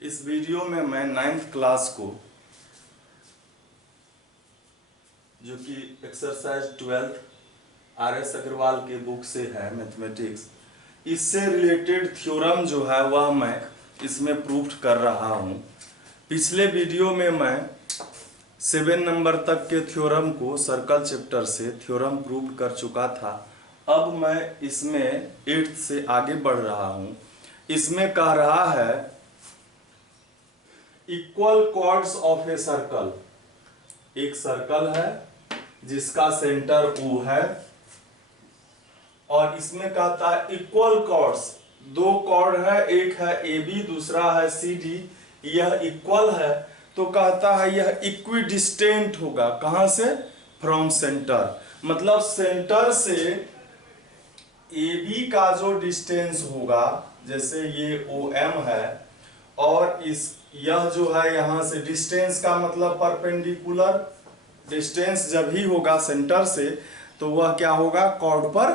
इस वीडियो में मैं 9th क्लास को जो कि एक्सरसाइज 12 RS अग्रवाल के बुक से है मैथमेटिक्स, इससे रिलेटेड थ्योरम जो है वह मैं इसमें प्रूफ कर रहा हूँ। पिछले वीडियो में मैं 7 नंबर तक के थ्योरम को सर्कल चैप्टर से थ्योरम प्रूव कर चुका था। अब मैं इसमें 8th से आगे बढ़ रहा हूँ। इसमें कह रहा है equal chords of a circle. एक सर्कल है जिसका सेंटर O है और इसमें कहता है इक्वल कॉर्ड्स, दो कॉर्ड है, एक है AB दूसरा है CD, यह इक्वल है तो कहता है यह इक्विडिस्टेंट होगा। कहां से? फ्रॉम सेंटर, मतलब सेंटर से AB का जो डिस्टेंस होगा, जैसे ये OM है और यह जो है यहां से डिस्टेंस का मतलब परपेंडिकुलर डिस्टेंस जब ही होगा सेंटर से तो वह क्या होगा? कॉर्ड पर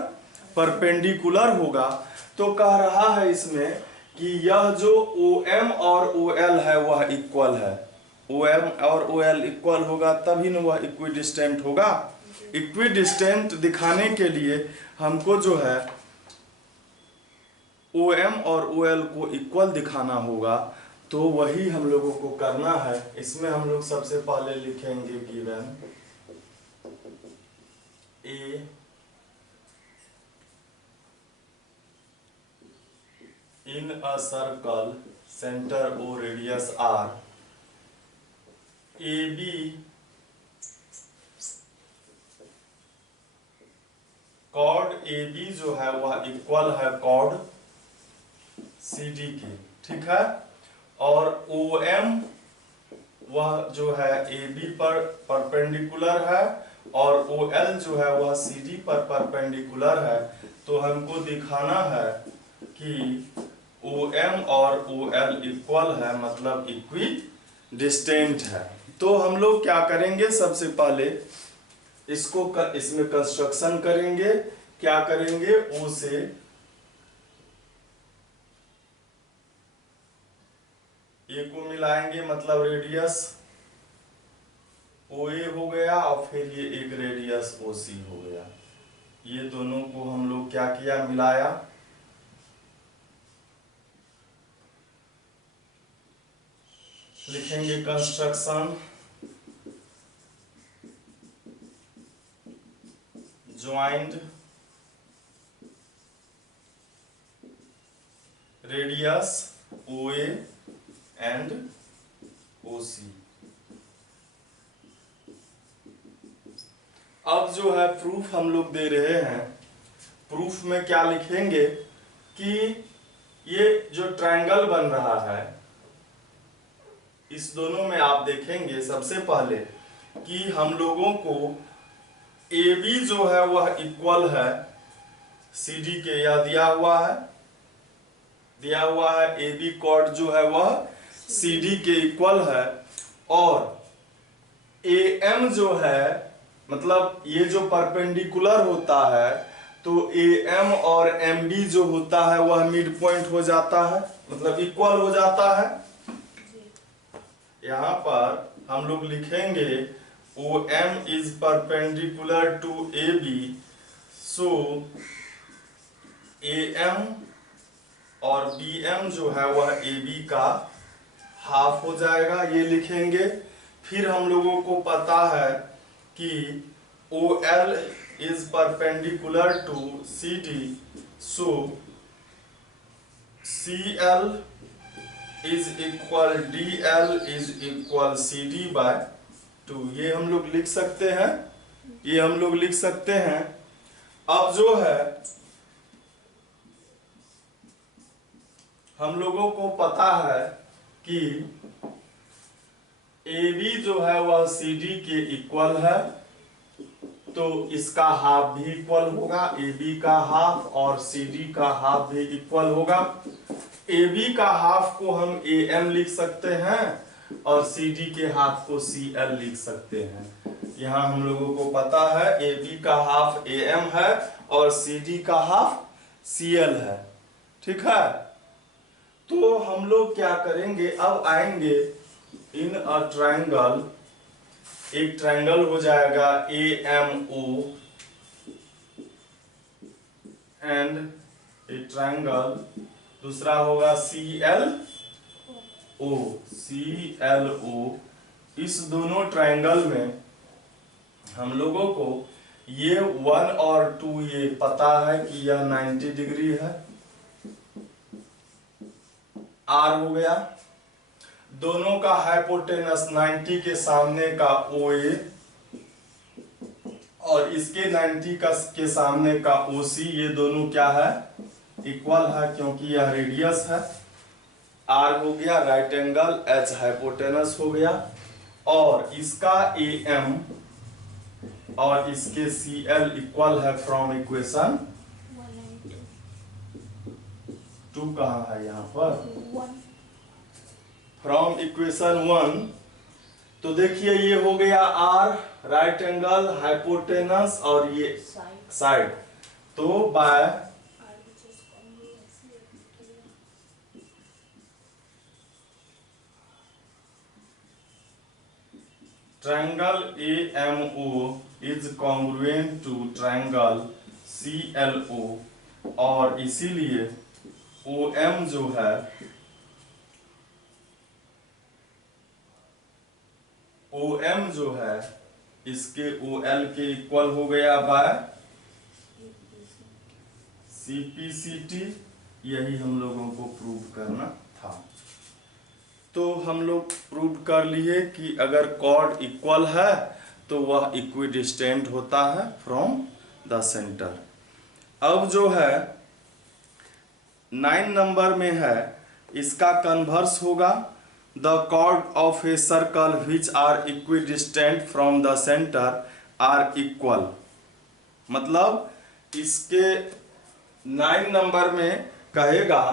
परपेंडिकुलर होगा। तो कह रहा है इसमें कि यह जो OM और OL है वह इक्वल है। OM और OL इक्वल होगा तभी न वह इक्विडिस्टेंट होगा। इक्विडिस्टेंट दिखाने के लिए हमको जो है OM और OL को इक्वल दिखाना होगा, तो वही हम लोगों को करना है। इसमें हम लोग सबसे पहले लिखेंगे given A in a circle center O radius R, AB chord AB जो है वह इक्वल है कॉर्ड CD के, ठीक है। और OM वह जो है AB पर परपेंडिकुलर है और OL जो है वह CD पर परपेंडिकुलर है। तो हमको दिखाना है कि OM और OL इक्वल है, मतलब इक्विडिस्टेंट है। तो हम लोग क्या करेंगे? सबसे पहले इसमें कंस्ट्रक्शन करेंगे। क्या करेंगे? O से A को मिलाएंगे, मतलब रेडियस OA हो गया और फिर ये एक रेडियस OC हो गया। ये दोनों को हम लोग क्या किया? मिलाया। लिखेंगे construction joint radius OA and OC। अब जो है प्रूफ हम लोग दे रहे हैं। प्रूफ में क्या लिखेंगे कि ये जो ट्रायंगल बन रहा है इस दोनों में आप देखेंगे सबसे पहले कि हम लोगों को AB जो है वह इक्वल है CD के। यह दिया हुआ है AB कॉर्ड जो है वह CD के इक्वल है और AM जो है, मतलब ये जो परपेंडिकुलर होता है तो AM और MB जो होता है वह मिड पॉइंट हो जाता है, मतलब इक्वल हो जाता है। यहाँ पर हम लोग लिखेंगे OM is perpendicular to AB, so AM और BM जो है वह AB का हाफ हो जाएगा, ये लिखेंगे। फिर हम लोगों को पता है कि OL is perpendicular to CD, so CL is equal DL is equal CD by 2। ये हम लोग लिख सकते हैं। अब जो है हम लोगों को पता है कि AB जो है वह CD के इक्वल है, तो इसका हाफ भी इक्वल होगा। AB का हाफ और CD का हाफ भी इक्वल होगा। AB का हाफ को हम AM लिख सकते हैं और CD के हाफ को CL लिख सकते हैं। यहाँ हम लोगों को पता है AB का हाफ AM है और CD का हाफ CL है, ठीक है। तो हम लोग क्या करेंगे, अब आएंगे इन अ ट्रायंगल, एक ट्रायंगल हो जाएगा AMO एंड ए ट्रायंगल, दूसरा होगा CLO। इस दोनों ट्रायंगल में हम लोगों को ये 1 और 2 ये पता है कि यह 90 डिग्री है, R हो गया। दोनों का हाइपोटेनस 90 के सामने का OA और इसके 90 का के सामने का OC, ये दोनों क्या है, इक्वल है क्योंकि यह रेडियस है। R हो गया राइट एंगल, H हाइपोटेनस हो गया, और इसका AM और इसके CL इक्वल है फ्रॉम इक्वेशन 2। कहाँ है यहाँ पर, फ्रॉम इक्वेशन 1। तो देखिए ये हो गया R राइट एंगल, हाइपोटेनस और ये साइड, तो by triangle AMO is congruent to triangle CLO, और इसीलिए OM जो है, OM जो है इसके OL के इक्वल हो गया बाय CPCT। यही हम लोगों को प्रूव करना था। तो हम लोग प्रूव कर लिए कि अगर कॉर्ड इक्वल है तो वह इक्विडिस्टेंट होता है फ्रॉम द सेंटर। अब जो है 9 नंबर में है, इसका कन्वर्स होगा, the chord of a circle which are equidistant from the centre are equal. मतलब इसके 9 नंबर में कहेगा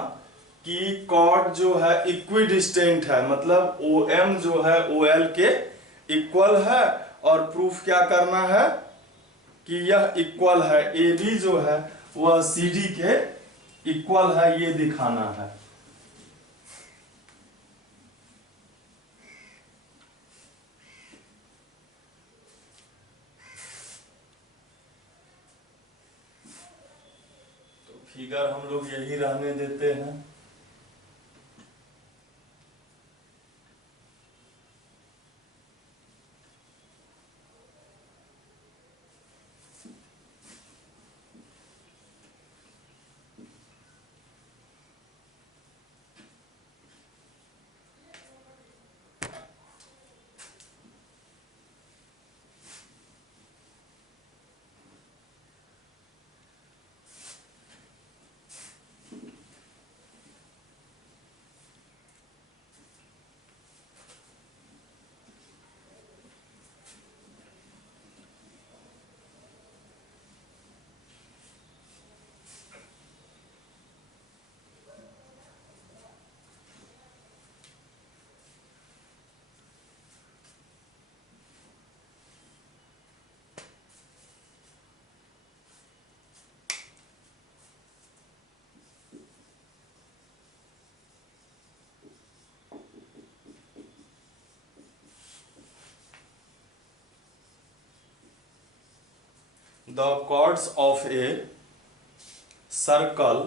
कि कॉर्ड जो है इक्विडिस्टेंट है, मतलब OM जो है OL के इक्वल है, और प्रूफ क्या करना है कि यह इक्वल है, AB जो है वह CD के इक्वल है, ये दिखाना है। तो फिगर हम लोग यही रहने देते हैं। The chords of a circle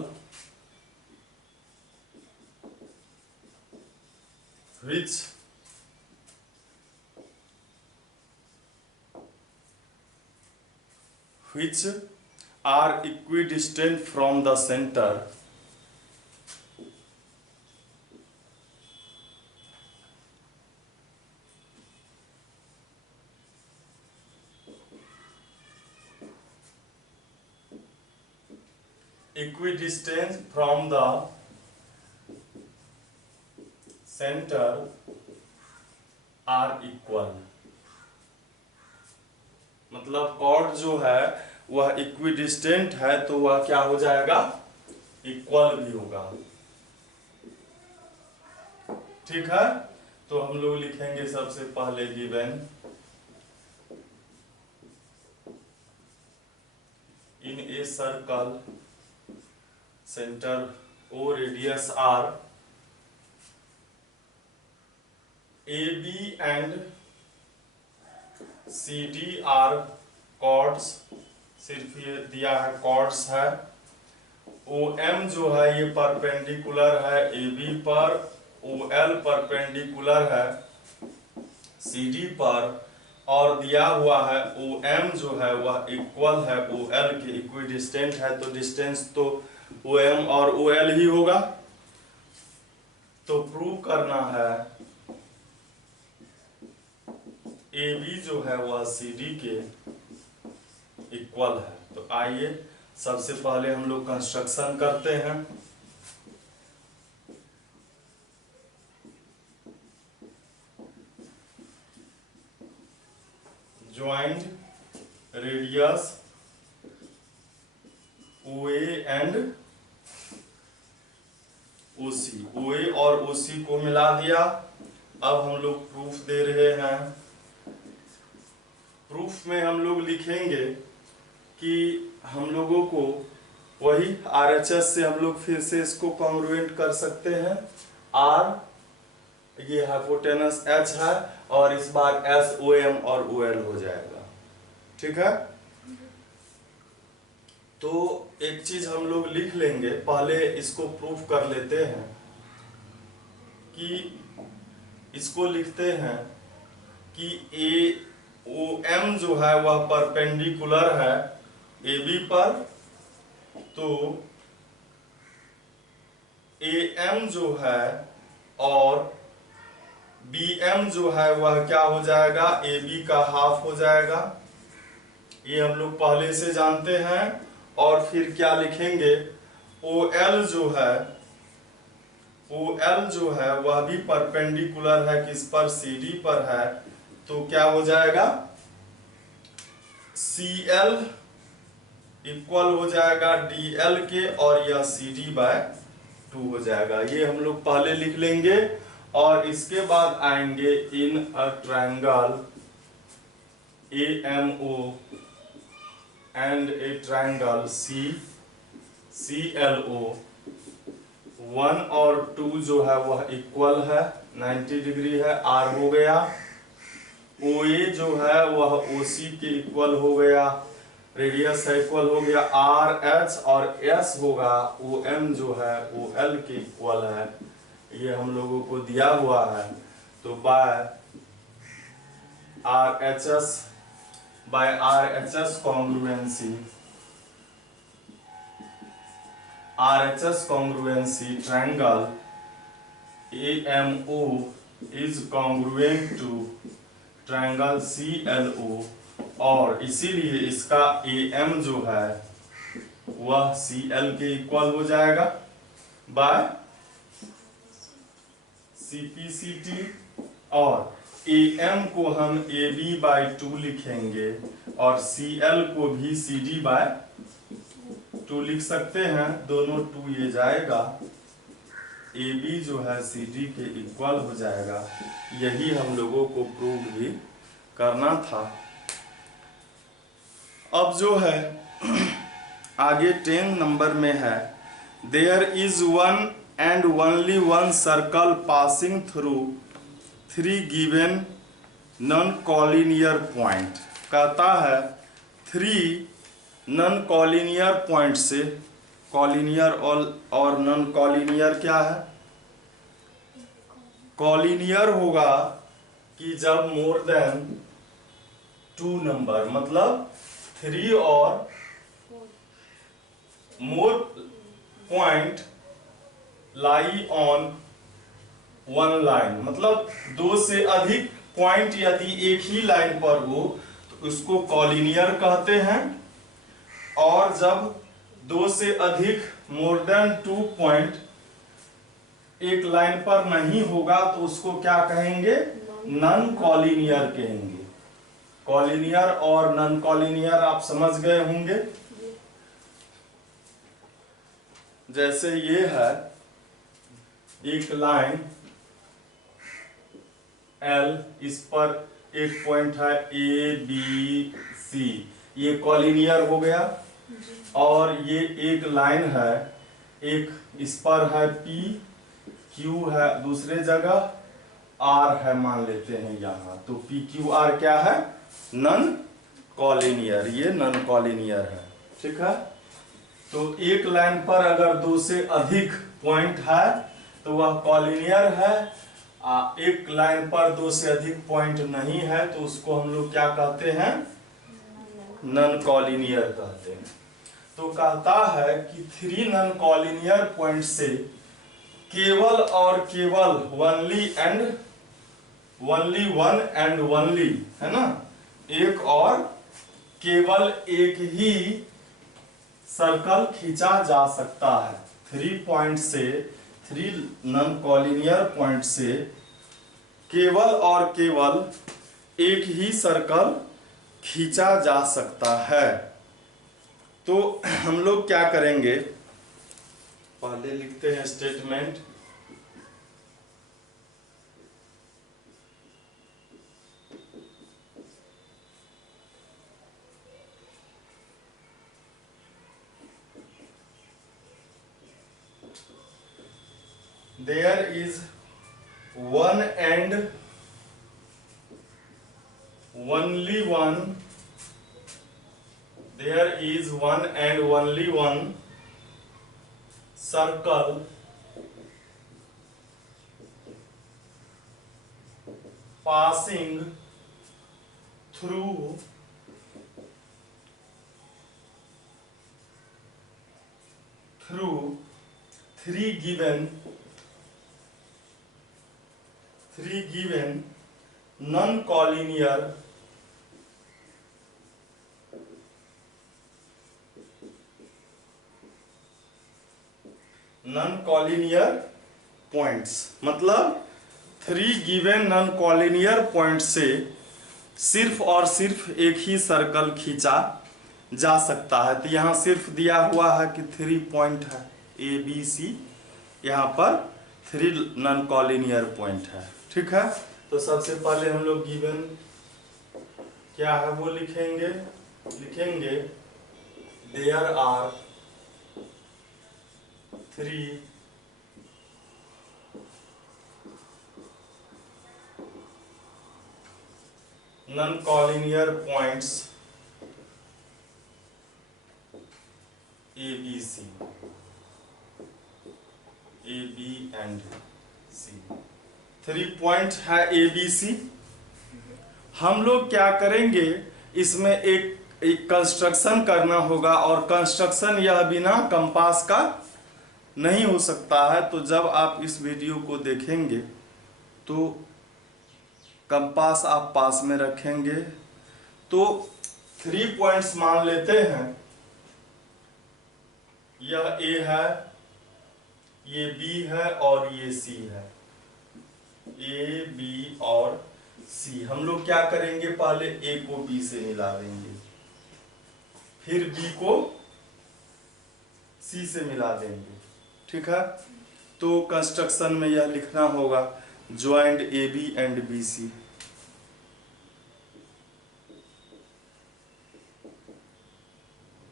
which are equidistant from the center are equal। मतलब कॉर्ड जो है वह इक्विडिस्टेंट है तो वह क्या हो जाएगा, इक्वल भी होगा। ठीक है, तो हम लोग लिखेंगे सबसे पहले given in a circle centre O radius R A B and C D are chords, सिर्फ ये दिया है कॉर्ड्स है। ओ एम जो है ये परपेंडिकुलर है ए बी पर, ओ एल परपेंडिकुलर है सी डी पर, और दिया हुआ है ओ एम जो है वह इक्वल है ओ एल के इक्विडिस्टेंट है, तो डिस्टेंस तो ओ एम और ओ एल ही होगा। तो प्रूव करना है ए बी जो है वह सी डी के इक्वल है। तो आइए सबसे पहले हम लोग कंस्ट्रक्शन करते हैं। Joint radius OA and OC, OA और OC को मिला दिया। अब हम लोग प्रूफ दे रहे हैं। प्रूफ में हम लोग लिखेंगे कि हम लोगों को वही RHS से हम लोग फिर से इसको कॉन्ग्रुएंट कर सकते हैं। R ये हाइपोटेनस H है और इस बार S OM और OL हो जाएगा, ठीक है। तो एक चीज हम लोग लिख लेंगे, पहले इसको प्रूफ कर लेते हैं कि इसको लिखते हैं कि AOM जो है वह परपेंडिकुलर है AB पर, तो AM जो है और BM जो है वह क्या हो जाएगा, AB का हाफ हो जाएगा। ये हम लोग पहले से जानते हैं। और फिर क्या लिखेंगे, OL जो है वह भी परपेंडिकुलर है किस पर, CD पर है, तो क्या हो जाएगा CL इक्वल हो जाएगा DL के, और यह CD/2 हो जाएगा। ये हम लोग पहले लिख लेंगे। और इसके बाद आएंगे in a triangle AMO and a triangle CLO, 1 और 2 जो है वह इक्वल है 90 डिग्री है, R हो गया। OA जो है वह OC के इक्वल हो गया, रेडियस है इक्वल हो गया RH, और S होगा OM जो है OL के इक्वल है। ये हम लोगों को दिया हुआ है। तो bye RHS congruency triangle AMO is congruent to triangle CLO, और इसीलिए इसका AM जो है वह CL के इक्वल हो जाएगा बाय CPCT, और AM को हम AB/2 लिखेंगे और CL को भी CD/2 लिख सकते हैं। दोनों 2 ये जाएगा, AB जो है CD के इक्वल हो जाएगा। यही हम लोगों को प्रूव भी करना था। अब जो है आगे 10 नंबर में है, there is one and only one circle passing through 3 given non-collinear point। कहता है 3 non-collinear point से, collinear और non-collinear क्या है, collinear होगा कि जब मोर देन 2 नंबर, मतलब 3 और more point lie on 1 line, मतलब 2 से अधिक पॉइंट यदि एक ही लाइन पर हो तो उसको कॉलिनियर कहते हैं। और जब 2 से अधिक मोर देन 2 पॉइंट एक लाइन पर नहीं होगा तो उसको क्या कहेंगे, नॉन कॉलिनियर कहेंगे। कॉलिनियर और नॉन कॉलिनियर आप समझ गए होंगे। जैसे ये है एक लाइन L, इस पर एक पॉइंट है ABC, ये कॉलिनियर हो गया। और ये एक लाइन है, एक इस पर है P, Q है दूसरे जगह, आर है मान लेते हैं यहाँ, तो पी क्यू आर क्या है, नन कॉलिनियर, ये नन कॉलिनियर है। ठीक है, तो एक लाइन पर अगर दो से अधिक पॉइंट है तो वह कॉलिनियर है, एक लाइन पर दो से अधिक पॉइंट नहीं है तो उसको हम लोग क्या कहते हैं, नन कॉलिनियर कहते हैं। तो कहता है कि 3 नन कॉलिनियर पॉइंट से केवल और केवल ओनली है ना, एक और केवल एक ही सर्कल खींचा जा सकता है। 3 नन कॉलिनियर पॉइंट से केवल और केवल एक ही सर्कल खींचा जा सकता है। तो हम लोग क्या करेंगे, पहले लिखते हैं statement. There is one and only one. There is one and only one circle passing through three given non-collinear points. मतलब 3 गिवन नॉन कॉलिनियर पॉइंट से सिर्फ और सिर्फ एक ही सर्कल खींचा जा सकता है। तो यहाँ सिर्फ दिया हुआ है कि 3 पॉइंट है ए बी सी, यहाँ पर 3 नॉन कॉलिनियर पॉइंट है। ठीक है, तो सबसे पहले हम लोग गिवन क्या है वो लिखेंगे there are 3 non-collinear points A, B, C, A, B and C। 3 point है A, B, C। हम लोग क्या करेंगे, इसमें एक कंस्ट्रक्शन करना होगा, और कंस्ट्रक्शन यह बिना कंपास का नहीं हो सकता है। तो जब आप इस वीडियो को देखेंगे तो कंपास आप पास में रखेंगे। तो 3 पॉइंट्स मान लेते हैं, यह A है, ये B है और ये C है। A, B और C। हम लोग क्या करेंगे, पहले A को B से मिला देंगे, फिर B को C से मिला देंगे। ठीक है, तो कंस्ट्रक्शन में यह लिखना होगा ज्वाइंट AB एंड BC।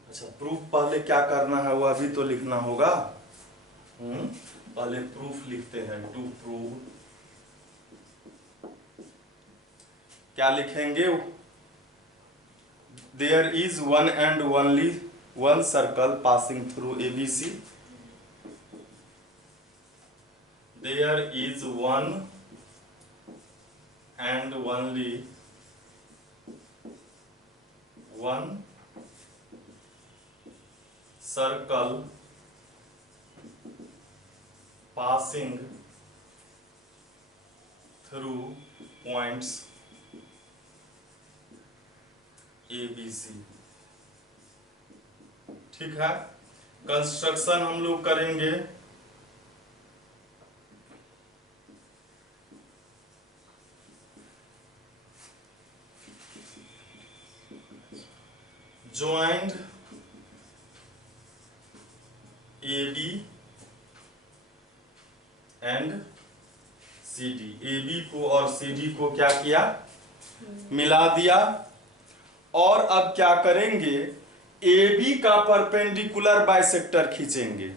अच्छा, प्रूफ पहले क्या करना है वह भी तो लिखना होगा। पहले प्रूफ लिखते हैं। टू प्रूव क्या लिखेंगे, there is one and only one circle passing through ABC। There is one and only one circle passing through points A, B, C। ठीक है, कंस्ट्रक्शन हम लोग करेंगे। Joint AB and CD। AB को और CD को क्या किया, मिला दिया। और अब क्या करेंगे, AB का परपेंडिकुलर बाइसेक्टर खींचेंगे।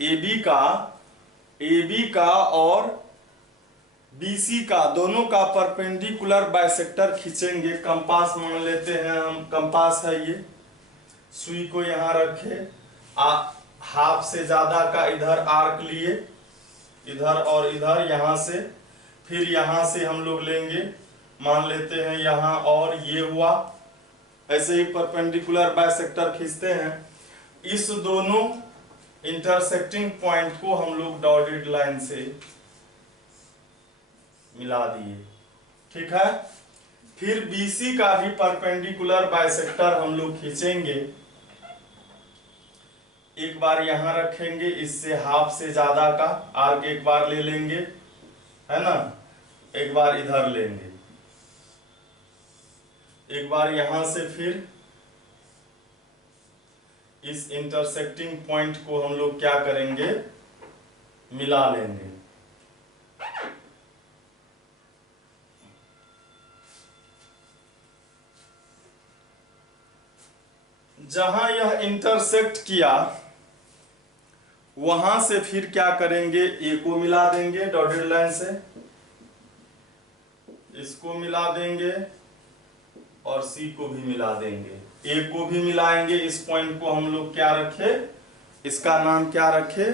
AB का और BC का, दोनों का परपेंडिकुलर बाइसेक्टर खींचेंगे। कंपास मान लेते हैं हम, कंपास है ये, सुई को यहाँ रखे, हाफ से ज्यादा का इधर आर्क लिए, इधर और इधर, यहां से, फिर यहां से हम लोग लेंगे, मान लेते हैं यहाँ, और ये हुआ। ऐसे ही परपेंडिकुलर बाइसेक्टर खींचते हैं। इस दोनों इंटरसेक्टिंग पॉइंट को हम लोग डॉटेड लाइन से मिला दिए, ठीक है। फिर BC का भी परपेंडिकुलर बाइसेक्टर हम लोग खींचेंगे। एक बार यहां रखेंगे, इससे हाफ से ज्यादा का आर्क एक बार ले लेंगे, है ना, एक बार इधर लेंगे, एक बार यहां से, फिर इस इंटरसेक्टिंग पॉइंट को हम लोग क्या करेंगे, मिला लेंगे। जहां यह इंटरसेक्ट किया, वहां से फिर क्या करेंगे, ए को मिला देंगे डॉटेड लाइन से, इसको मिला देंगे और सी को भी मिला देंगे। ए को भी मिलाएंगे, इस पॉइंट को हम लोग क्या रखे, इसका नाम क्या रखे,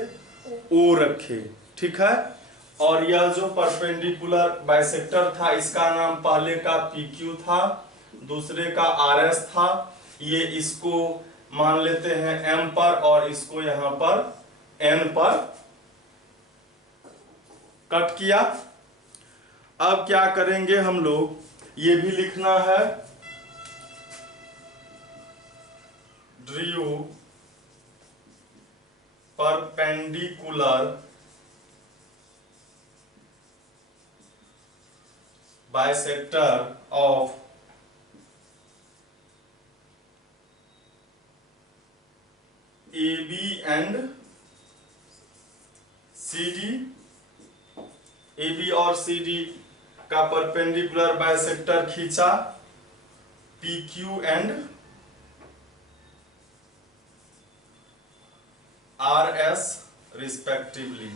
ओ रखे, ठीक है। और यह जो परपेंडिकुलर बाइसेक्टर था, इसका नाम पहले का PQ था, दूसरे का RS था। ये इसको मान लेते हैं M पर, और इसको यहां पर N पर कट किया। अब क्या करेंगे हम लोग, ये भी लिखना है, Drew perpendicular bisector of AB and CD। AB और CD का परपेंडिकुलर बाइसेक्टर खींचा, PQ एंड RS रिस्पेक्टिवली,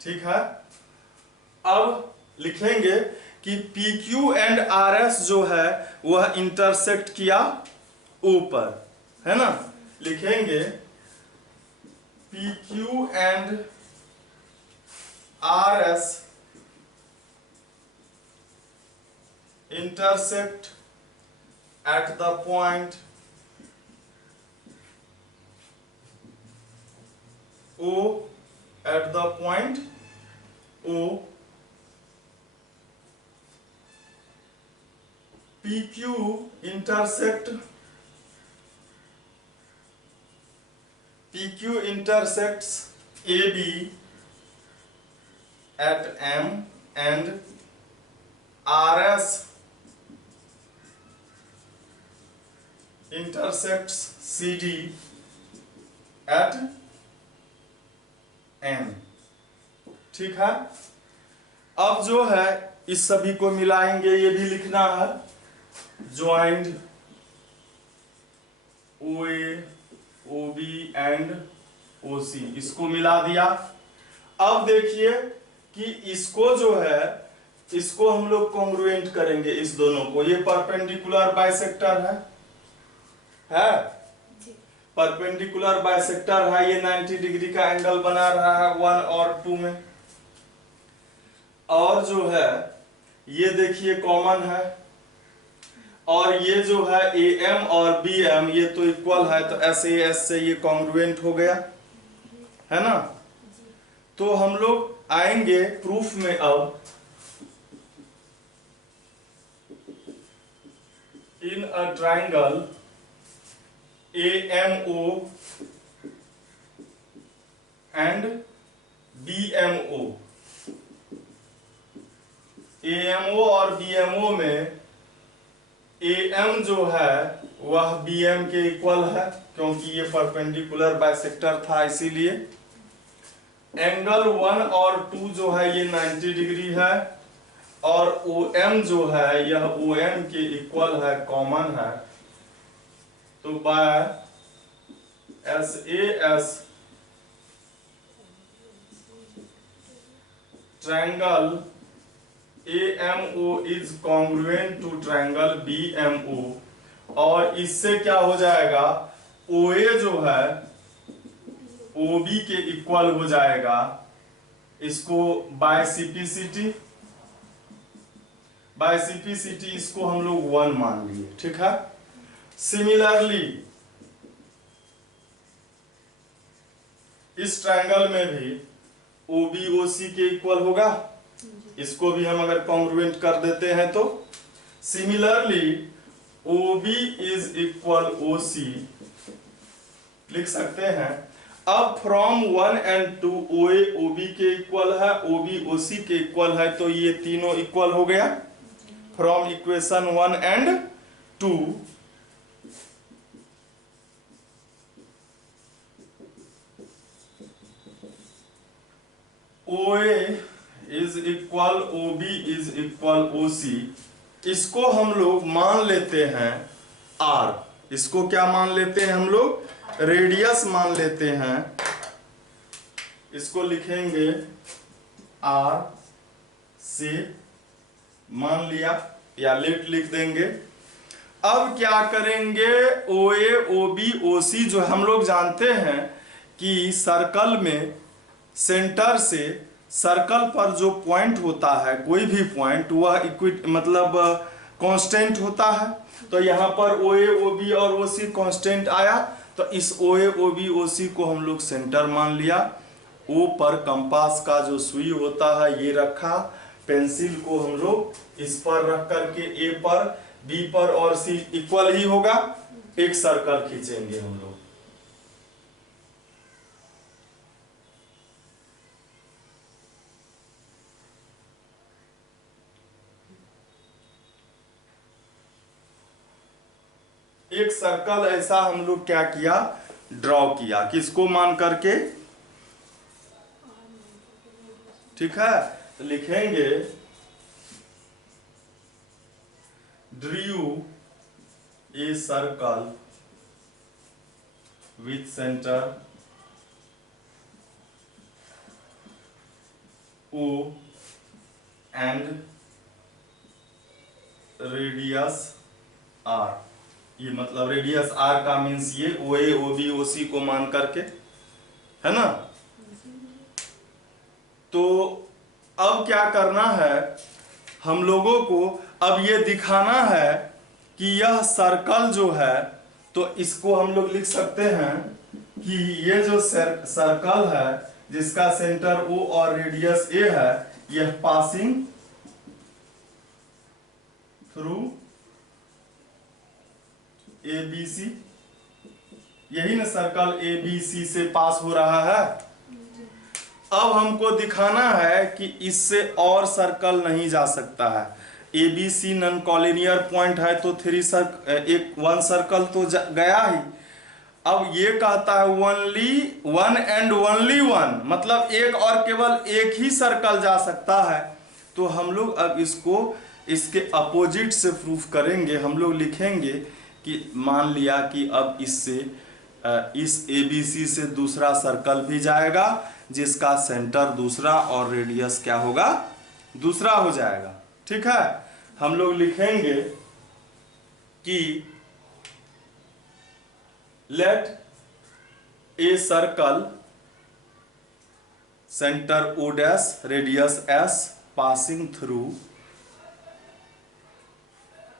ठीक है। अब लिखेंगे कि PQ एंड RS जो है वह इंटरसेक्ट किया ऊपर, है ना। लिखेंगे PQ and RS intersect at the point O, at the point O, PQ intersects AB at M and RS intersects CD at N, ठीक है। अब जो है इस सभी को मिलाएंगे, ये भी लिखना है, joint OA OB and OC, इसको मिला दिया। अब देखिए कि इसको जो है, इसको हम लोग कॉन्ग्रुएंट करेंगे, इस दोनों को। ये परपेंडिकुलर बाइसेक्टर है परपेंडिकुलर बाइसेक्टर है, ये 90 डिग्री का एंगल बना रहा है 1 और 2 में। और जो है ये देखिए कॉमन है, और ये जो है AM और BM ये तो इक्वल है, तो SAS से ये कॉन्ग्रुएंट हो गया, है ना। तो हम लोग आएंगे प्रूफ में। अब in a triangle AMO and BMO, AMO और BMO में AM जो है वह BM के इक्वल है, क्योंकि ये परपेंडिकुलर बाइसेक्टर था, इसीलिए। एंगल 1 और 2 जो है ये 90 डिग्री है, और OM जो है यह OM के इक्वल है, कॉमन है। तो by SAS triangle AMO is congruent to triangle BMO, और इससे क्या हो जाएगा, OA जो है OB के इक्वल हो जाएगा। इसको बायसिपिसिटी इसको हम लोग 1 मान लिए, ठीक है। सिमिलरली इस ट्रायंगल में भी OB OC के इक्वल होगा, इसको भी हम अगर कॉन्ग्रुएंट कर देते हैं तो similarly OB is equal OC लिख सकते हैं। अब फ्रॉम 1 and 2 OA OB के इक्वल है, OB OC के इक्वल है, तो ये तीनों इक्वल हो गया from equation 1 and 2। OA is equal OB is equal OC, इसको हम लोग मान लेते हैं R। इसको क्या मान लेते हैं हम लोग, रेडियस मान लेते हैं। इसको लिखेंगे R से, मान लिया, या लेट लिख देंगे। अब क्या करेंगे, OA OB OC जो हम लोग जानते हैं कि सर्कल में सेंटर से सर्कल पर जो पॉइंट होता है, कोई भी पॉइंट, वह मतलब कांस्टेंट होता है। तो यहाँ पर OA OB और OC कांस्टेंट आया, तो इस OA OB OC को हम लोग सेंटर मान लिया। O पर कंपास का जो सुई होता है ये रखा, पेंसिल को हम लोग इस पर रख करके A पर, B पर और C इक्वल ही होगा, एक सर्कल खींचेंगे हम लोग। एक सर्कल ऐसा हम लोग क्या किया, ड्रॉ किया, किसको मान करके, ठीक है। तो लिखेंगे Drew a circle with centre O and radius R। ये मतलब रेडियस R का मीन्स ये OA OB OC को मान करके, है ना। तो अब क्या करना है हम लोगों को, अब ये दिखाना है कि यह सर्कल जो है, तो इसको हम लोग लिख सकते हैं कि ये जो सर्कल है जिसका सेंटर O और रेडियस A है, यह पासिंग थ्रू ABC, यही ना सर्कल ABC से पास हो रहा है। अब हमको दिखाना है कि इससे और सर्कल नहीं जा सकता है। ABC नॉन कॉलिनियर पॉइंट है, तो 1 सर्कल तो गया ही। अब ये कहता है ओनली 1 and only 1, मतलब एक और केवल एक ही सर्कल जा सकता है। तो हम लोग अब इसको इसके अपोजिट से प्रूफ करेंगे। हम लोग लिखेंगे कि मान लिया कि अब इससे इस ABC से दूसरा सर्कल भी जाएगा जिसका सेंटर दूसरा और रेडियस क्या होगा, दूसरा हो जाएगा, ठीक है। हम लोग लिखेंगे कि let a circle centre O dash radius S passing through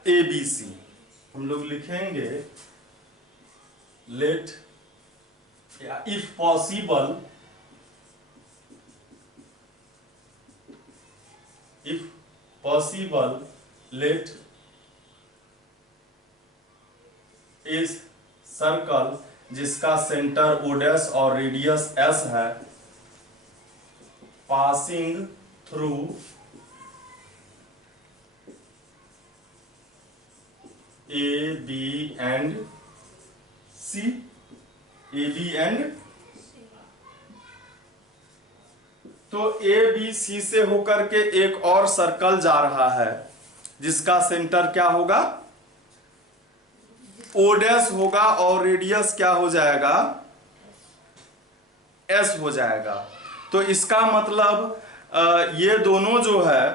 ABC। हम लोग लिखेंगे let, if possible, let a circle जिसका सेंटर O डैश और रेडियस S है passing through A B and C, A B and, तो A B C से होकर के एक और सर्कल जा रहा है जिसका सेंटर क्या होगा, O डैश होगा और रेडियस क्या हो जाएगा, S हो जाएगा। तो इसका मतलब ये दोनों जो है,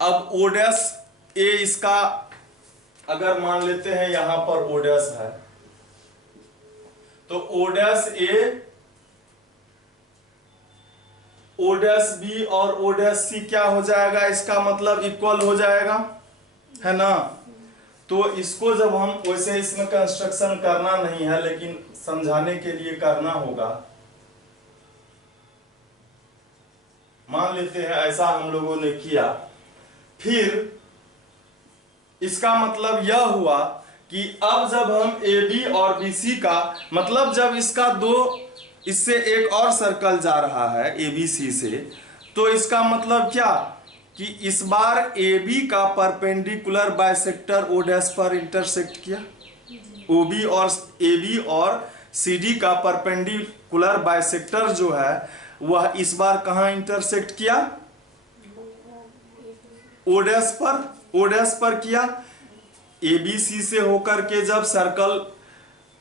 अब ओ डैश ए इसका अगर मान लेते हैं यहां पर ओ डैश है, तो ओ डैश ए, ओ डैश बी और ओ डैश सी क्या हो जाएगा, इसका मतलब इक्वल हो जाएगा, है ना। तो इसको जब हम, वैसे इसमें कंस्ट्रक्शन करना नहीं है लेकिन समझाने के लिए करना होगा, मान लेते हैं ऐसा हम लोगों ने किया, फिर इसका मतलब यह हुआ कि अब जब हम ए बी और बी सी का, मतलब जब इसका दो, इससे एक और सर्कल जा रहा है ए बी सी से, तो इसका मतलब क्या कि इस बार ए बी का परपेंडिकुलर बाइसेक्टर ओ डैश पर इंटरसेक्ट किया, ओ बी और ए बी और सी डी का परपेंडिकुलर बाइसेक्टर जो है वह इस बार कहां इंटरसेक्ट किया, ओ डैश पर किया। ए बी सी से होकर के जब सर्कल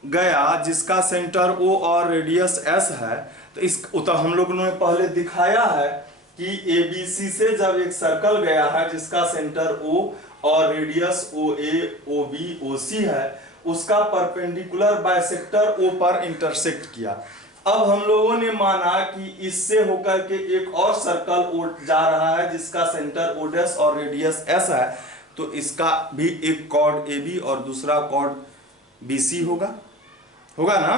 गया जिसका सेंटर ओ और रेडियस एस है, तो हम लोगों ने पहले दिखाया है कि ए बी सी से जब एक सर्कल गया है जिसका सेंटर ओ और रेडियस ओ ए ओ बी ओ सी है, उसका परपेंडिकुलर बाइसेक्टर ओ पर इंटरसेक्ट किया। अब हम लोगों ने माना कि इससे होकर के एक और सर्कल ओ जा रहा है जिसका सेंटर ओ डैश और रेडियस एस है, तो इसका भी एक कॉर्ड ए बी और दूसरा कॉर्ड बी सी होगा ना,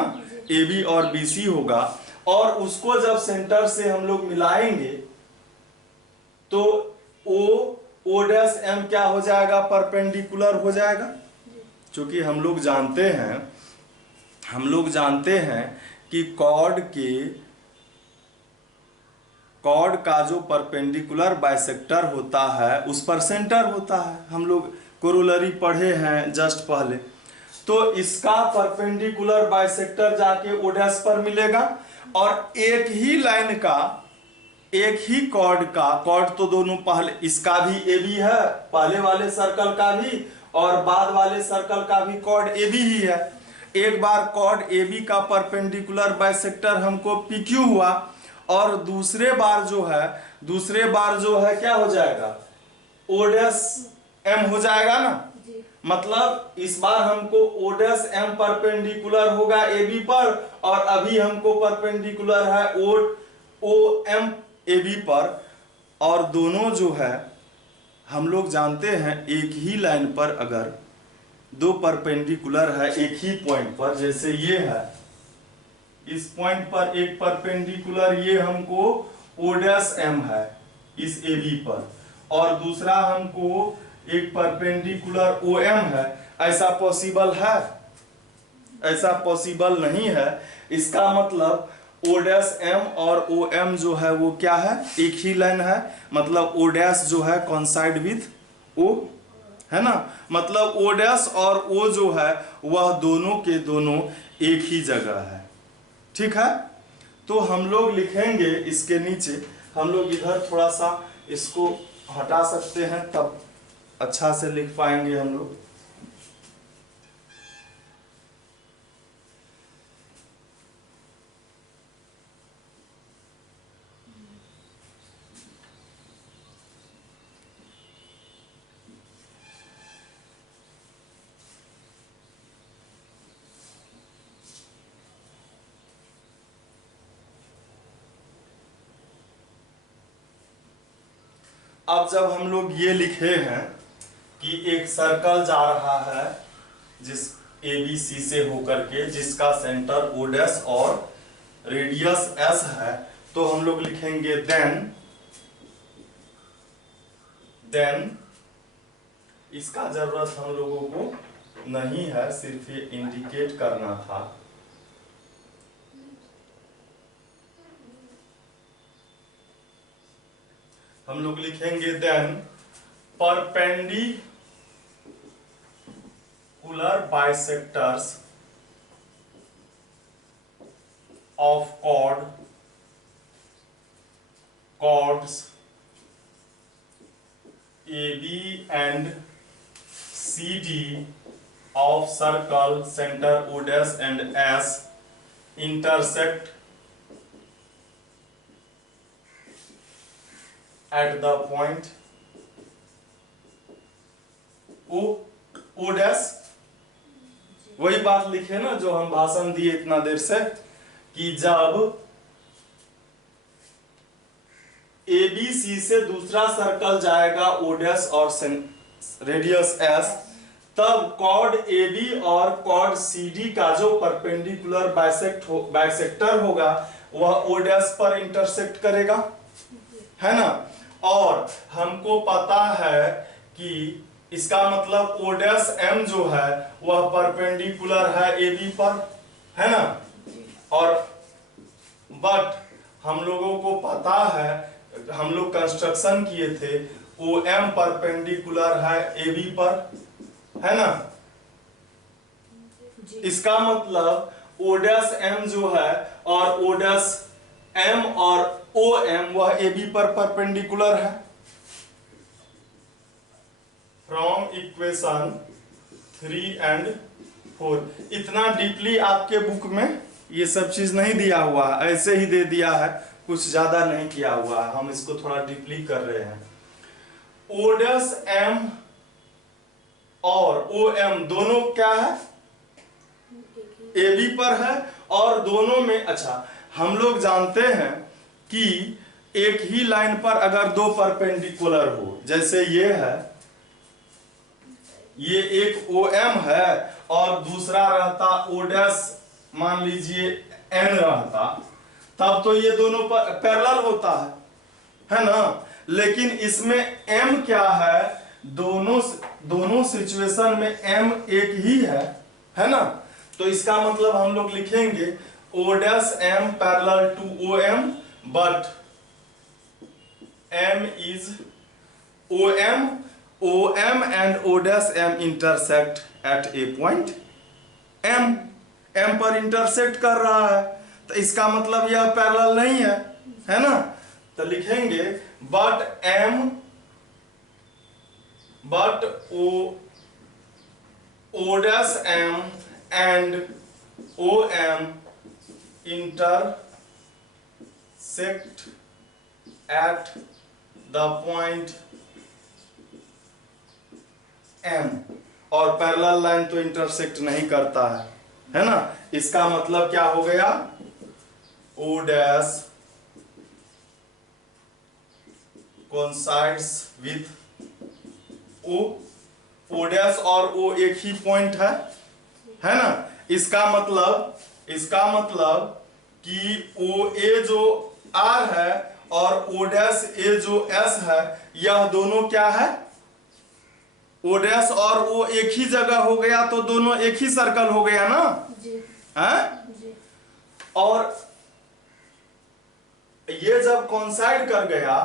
ए बी और बी सी होगा। और उसको जब सेंटर से हम लोग मिलाएंगे तो ओ डैश एम क्या हो जाएगा, परपेंडिकुलर हो जाएगा, क्योंकि हम लोग जानते हैं कि कॉर्ड का जो परपेंडिकुलर बाइसेक्टर होता है उस पर सेंटर होता है, हम लोग कोरोलरी पढ़े हैं जस्ट पहले। तो इसका परपेंडिकुलर बाइसेक्टर जाके ओ डैश पर मिलेगा, और एक ही लाइन का, एक ही कॉर्ड तो दोनों, पहले इसका भी ए बी है, पहले वाले सर्कल का भी और बाद वाले सर्कल का भी कॉर्ड ए बी ही है। एक बार कॉर्ड ए बी का परपेंडिकुलर बाइसेक्टर हमको पी क्यू हुआ, और दूसरे बार जो है क्या हो जाएगा, ओ डैश एम हो जाएगा ना। मतलब इस बार हमको ओ डैश एम परपेंडिकुलर होगा ए बी पर, और अभी हमको परपेंडिकुलर है ओ एम ए बी पर, और दोनों जो है हम लोग जानते हैं एक ही लाइन पर अगर दो परपेंडिकुलर है एक ही पॉइंट पर, जैसे ये है, इस पॉइंट पर एक परपेंडिकुलर ये हमको ओ डैश एम है इस ए बी पर, और दूसरा हमको एक परपेंडिकुलर ओ एम है, ऐसा पॉसिबल है? ऐसा पॉसिबल नहीं है। इसका मतलब ओ डैश एम और ओ एम जो है वो क्या है, एक ही लाइन है, मतलब ओ डैश जो है कॉन्साइड विथ ओ, है ना, मतलब ओ डैश और ओ जो है वह दोनों के दोनों एक ही जगह है, ठीक है। तो हम लोग लिखेंगे इसके नीचे, हम लोग इधर थोड़ा सा इसको हटा सकते हैं, तब अच्छा से लिख पाएंगे हम लोग। अब जब हम लोग ये लिखे हैं कि एक सर्कल जा रहा है जिस ए बी सी से होकर के जिसका सेंटर ओ डैश और रेडियस एस है, तो हम लोग लिखेंगे देन इसका जरूरत हम लोगों को नहीं है, सिर्फ ये इंडिकेट करना था। हम लोग लिखेंगे then perpendicular bisectors of chords AB and CD of circle center O dash and S intersect at the point O dash. वही बात लिखे ना जो हम भाषण दिए इतना देर से, कि जब ए बी सी से दूसरा सर्कल जाएगा ओ डैश और रेडियस एस, तब कॉर्ड ए बी और कॉर्ड सी डी का जो परपेंडिकुलर बाइसेक्टर होगा वह ओ डैश पर इंटरसेक्ट करेगा, है ना। और हमको पता है कि इसका मतलब ओ डैश एम जो है वह परपेंडिकुलर है ए बी पर, है ना। और बट हम लोगों को पता है, हम लोग कंस्ट्रक्शन किए थे, ओ एम परपेंडिकुलर है ए बी पर, है ना। इसका मतलब ओ डैश एम जो है और ओ डैश एम और ओ एम वह ए बी पर परपेंडिकुलर है। From equation 3 and 4। इतना डीपली आपके बुक में ये सब चीज नहीं दिया हुआ है, ऐसे ही दे दिया है, कुछ ज्यादा नहीं किया हुआ है, हम इसको थोड़ा डीपली कर रहे हैं। ओ डैश एम और ओ एम दोनों क्या है, ए बी पर है, और दोनों में, अच्छा हम लोग जानते हैं कि एक ही लाइन पर अगर दो परपेंडिकुलर हो, जैसे ये है, ये एक ओ एम है और दूसरा रहता ओ डैश, मान लीजिए एन रहता, तब तो ये दोनों पर पैरेलल होता है ना। लेकिन इसमें एम क्या है, दोनों सिचुएशन में एम एक ही है ना। तो इसका मतलब हम लोग लिखेंगे O dash M parallel to O M, but M is O M and o dash m intersect at a point m पर इंटरसेक्ट कर रहा है, तो इसका मतलब यह पैरेलल नहीं है ना। तो लिखेंगे but o dash m and o m intersect at the point M, और पैरेलल लाइन तो इंटरसेक्ट नहीं करता है ना। इसका मतलब क्या हो गया, O dash coincides with O dash और O एक ही पॉइंट है ना। इसका मतलब कि O A जो R है और O डैश A जो S है, यह दोनों क्या है, ओ डैश और ओ एक ही जगह हो गया, तो दोनों एक ही सर्कल हो गया ना जी। और ये जब कॉन्साइड कर गया,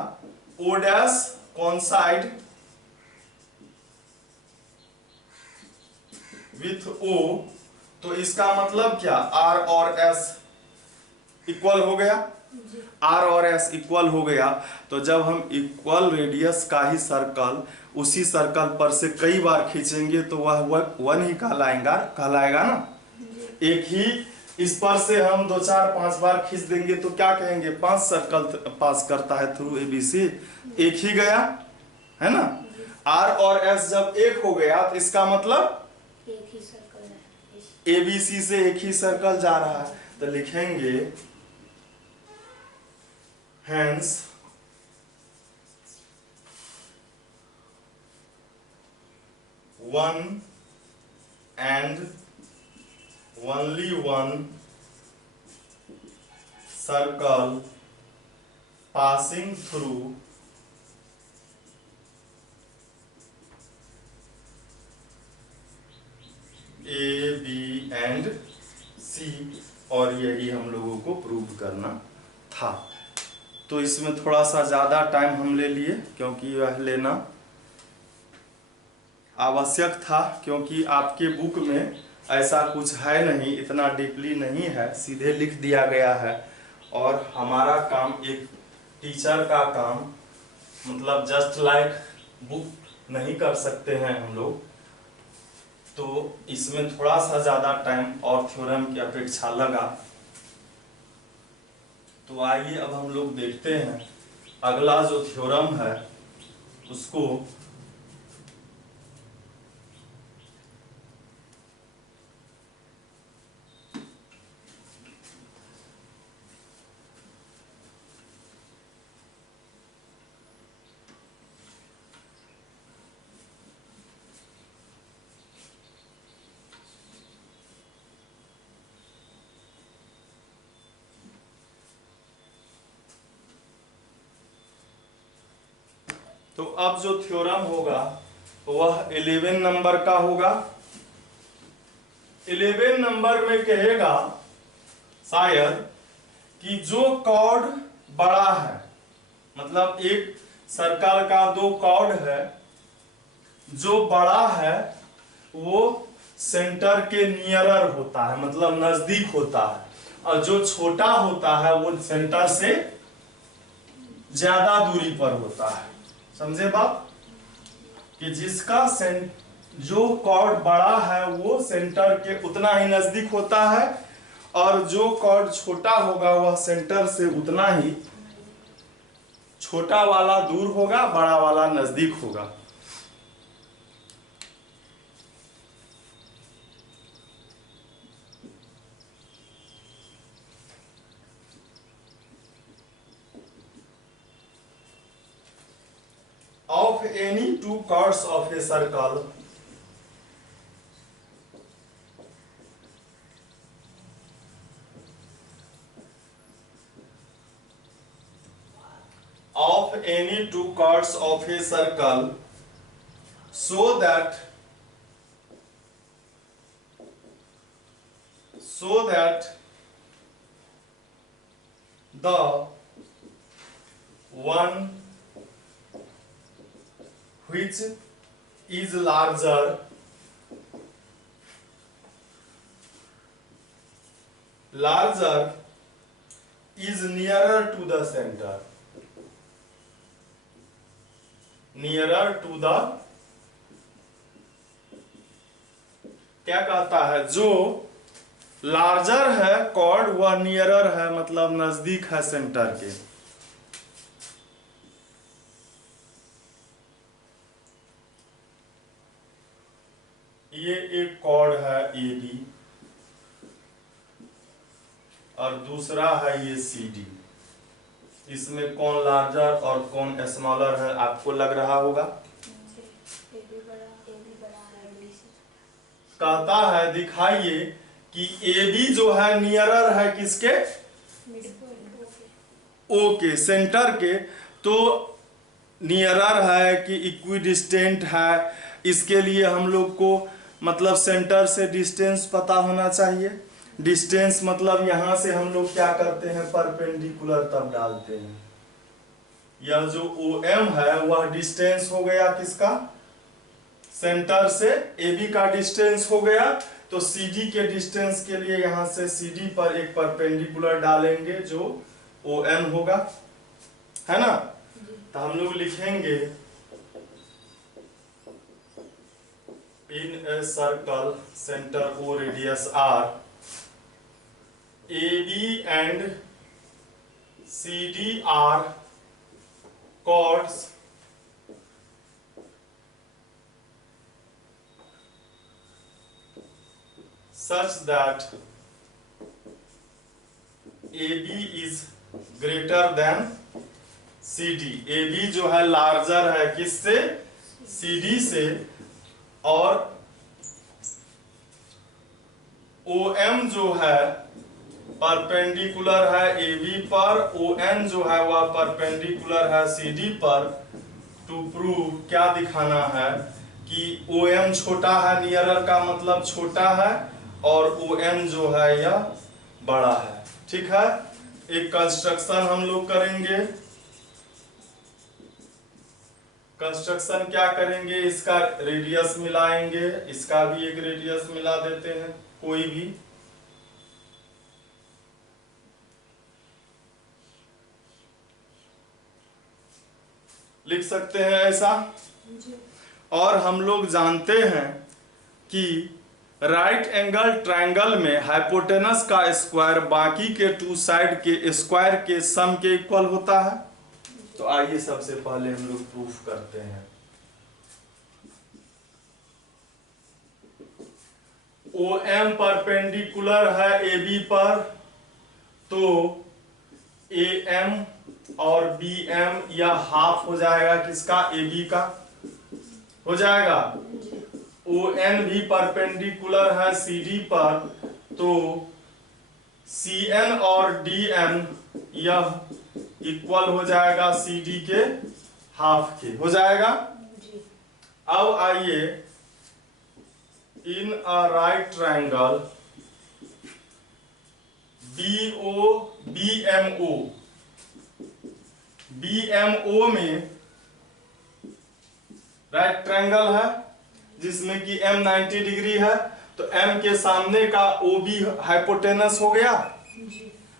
ओ डैश कॉन्साइड विथ ओ, तो इसका मतलब क्या, आर और एस इक्वल हो गया, आर और एस इक्वल हो गया। तो जब हम इक्वल रेडियस का ही सर्कल उसी सर्कल पर से कई बार खींचेंगे तो वह वन ही कहलाएगा ना। एक ही इस पर से हम 2 4 5 बार खींच देंगे तो क्या कहेंगे, 5 सर्कल पास करता है थ्रू एबीसी, एक ही गया, है ना। आर और एस जब एक हो गया तो इसका मतलब एक ही सर्कल है, एबीसी से एक ही सर्कल जा रहा है। तो लिखेंगे hence one and only one circle passing through A, B and C, और यही हम लोगों को प्रूव करना था। तो इसमें थोड़ा सा ज़्यादा टाइम हम ले लिए, क्योंकि यह लेना आवश्यक था, क्योंकि आपके बुक में ऐसा कुछ है नहीं, इतना डीपली नहीं है, सीधे लिख दिया गया है। और हमारा काम, एक टीचर का काम, मतलब जस्ट लाइक बुक नहीं कर सकते हैं हम लोग, तो इसमें थोड़ा सा ज़्यादा टाइम और थ्योरम की अपेक्षा लगा। तो आइए अब हम लोग देखते हैं अगला जो थ्योरम है उसको तो अब जो थ्योरम होगा वह 11 नंबर का होगा। 11 नंबर में कहेगा शायद कि जो कॉर्ड बड़ा है, मतलब एक सर्कल का दो कॉर्ड है, जो बड़ा है वो सेंटर के नियरर होता है, मतलब नजदीक होता है, और जो छोटा होता है वो सेंटर से ज्यादा दूरी पर होता है। समझे बात? कि जिसका जो कॉर्ड बड़ा है वो सेंटर के उतना ही नजदीक होता है, और जो कॉर्ड छोटा होगा वह सेंटर से उतना ही, छोटा वाला दूर होगा, बड़ा वाला नजदीक होगा। Of any two chords of a circle, of any two chords of a circle, so that the one which is larger is nearer to the center, क्या कहता है, जो लार्जर है कॉर्ड वह नियरर है, मतलब नजदीक है सेंटर के। ये एक कॉर्ड है ए बी और दूसरा है ये सी डी। इसमें कौन लार्जर और कौन स्मॉलर है आपको लग रहा होगा? कहता है दिखाइए कि ए बी जो है नियरर है किसके? ओ के, सेंटर के। तो नियरर है कि इक्विडिस्टेंट है, इसके लिए हम लोग को मतलब सेंटर से डिस्टेंस पता होना चाहिए। डिस्टेंस मतलब यहां से हम लोग क्या करते हैं, परपेंडिकुलर तब डालते हैं। यह जो ओ एम है वह डिस्टेंस हो गया किसका? सेंटर से ए बी का डिस्टेंस हो गया। तो सी डी के डिस्टेंस के लिए यहां से सी डी पर एक परपेंडिकुलर डालेंगे जो ओ एम होगा, है ना? तो हम लोग लिखेंगे in a circle center O radius R, AB and CD are chords such that AB is greater than CD। AB जो है लार्जर है किससे? CD से। और OM जो है परपेंडिकुलर है AB पर, ON जो है वह परपेंडिकुलर है CD पर। टू प्रूव क्या दिखाना है कि OM छोटा है, नियरर का मतलब छोटा है, और ON जो है यह बड़ा है। ठीक है, एक कंस्ट्रक्शन हम लोग करेंगे। कंस्ट्रक्शन क्या करेंगे, इसका रेडियस मिलाएंगे, इसका भी एक रेडियस मिला देते हैं, कोई भी। लिख सकते हैं ऐसा। और हम लोग जानते हैं कि राइट एंगल ट्रायंगल में हाइपोटेनस का स्क्वायर बाकी के टू साइड के स्क्वायर के सम के इक्वल होता है। तो आइए सबसे पहले हम लोग प्रूफ करते हैं। OM परपेंडिकुलर है AB पर, तो AM और BM यह हाफ हो जाएगा किसका, AB का हो जाएगा। ON भी परपेंडिकुलर है CD पर, तो CN और DN यह इक्वल हो जाएगा CD के हाफ के, हो जाएगा। अब आइए, in a right triangle BMO में राइट ट्रायंगल है जिसमें कि M 90 डिग्री है, तो M के सामने का OB हाइपोटेनस हो गया।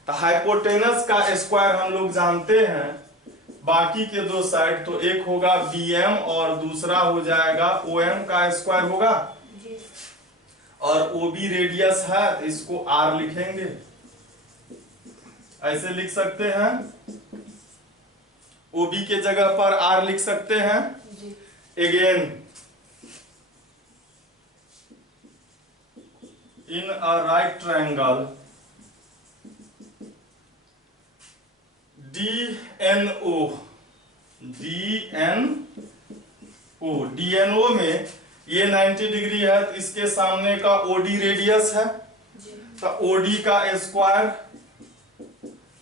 तो हाइपोटेनस का स्क्वायर हम लोग जानते हैं, बाकी के दो साइड, तो एक होगा BM और दूसरा हो जाएगा OM का स्क्वायर होगा। और OB रेडियस है तो इसको R लिखेंगे, ऐसे लिख सकते हैं, OB के जगह पर R लिख सकते हैं। Again, in a right triangle DNO में ये 90 डिग्री है, तो इसके सामने का OD रेडियस है, तो OD का स्क्वायर,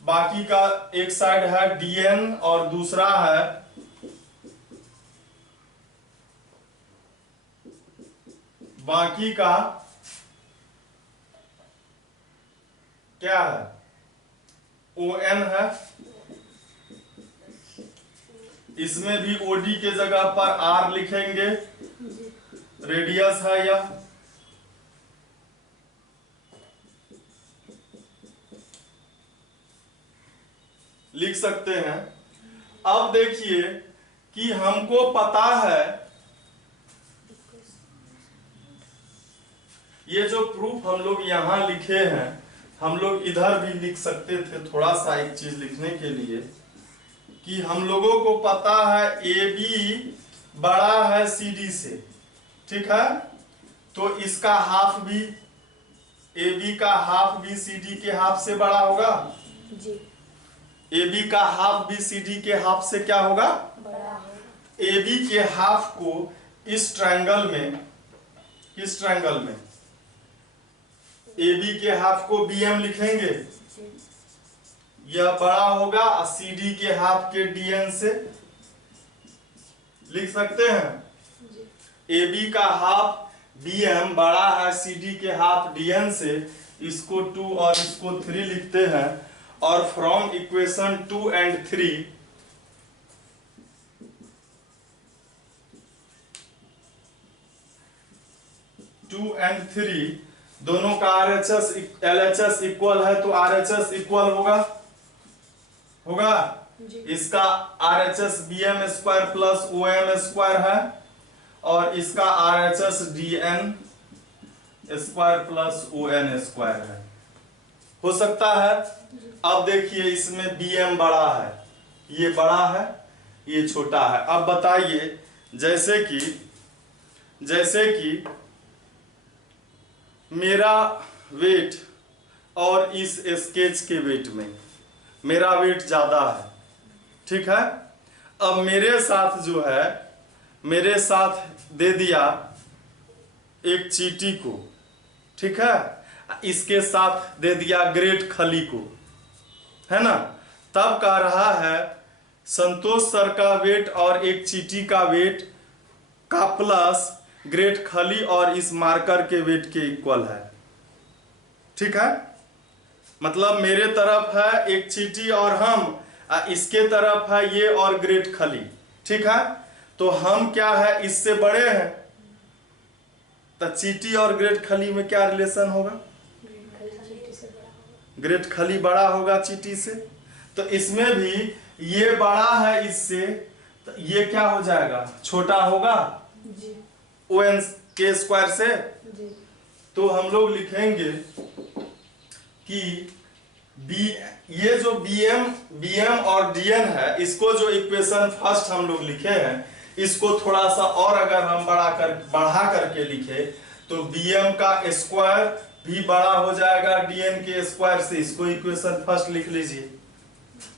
बाकी का एक साइड है DN और दूसरा है बाकी का क्या है, ON है। इसमें भी OD के जगह पर R लिखेंगे, रेडियस है यह। लिख सकते हैं। अब देखिए कि हमको पता है, ये जो प्रूफ हम लोग यहां लिखे हैं, हम लोग इधर भी लिख सकते थे, थोड़ा सा एक चीज लिखने के लिए, कि हम लोगों को पता है AB बड़ा है CD से, ठीक है। तो इसका हाफ भी, AB का हाफ भी CD के हाफ से बड़ा होगा जी। AB का हाफ भी CD के हाफ से क्या होगा, बड़ा है। AB के हाफ को इस ट्रायंगल में, किस ट्रायंगल में, AB के हाफ को BM लिखेंगे, यह बड़ा होगा और CD के हाफ के DN से लिख सकते हैं। AB का हाफ BM बड़ा है CD के हाफ DN से, इसको 2 और इसको 3 लिखते हैं। और फ्रॉम इक्वेशन 2 and 3 दोनों का RHS LHS इक्वल है, तो RHS इक्वल होगा इसका RHS BM square plus OM square है, और इसका RHS DN square plus ON square है, हो सकता है। अब देखिए इसमें BM बड़ा है, ये बड़ा है, ये छोटा है। अब बताइए, जैसे कि मेरा वेट और इस स्केच के वेट में मेरा वेट ज्यादा है, ठीक है। अब मेरे साथ जो है, मेरे साथ दे दिया एक चींटी को, ठीक है, इसके साथ दे दिया ग्रेट खली को, है ना। तब कह रहा है संतोष सर का वेट और एक चींटी का वेट का प्लस ग्रेट खली और इस मार्कर के वेट के इक्वल है, ठीक है। मतलब मेरे तरफ है एक चींटी और हम, इसके तरफ है ये और ग्रेट खली, ठीक है। तो हम क्या है, इससे बड़े हैं, तो चींटी और ग्रेट खली में क्या रिलेशन होगा, ग्रेट खली बड़ा होगा चींटी से। तो इसमें भी ये बड़ा है इससे, तो ये क्या हो जाएगा, छोटा होगा जी। ON के स्क्वायर से जी। तो हम लोग लिखेंगे कि बी ये जो बीएम और डीएन है, इसको जो इक्वेशन फर्स्ट हम लोग लिखे हैं, इसको थोड़ा सा और अगर हम बढ़ा करके लिखे तो बीएम का स्क्वायर भी बड़ा हो जाएगा डीएन के स्क्वायर से। इसको इक्वेशन फर्स्ट लिख लीजिए।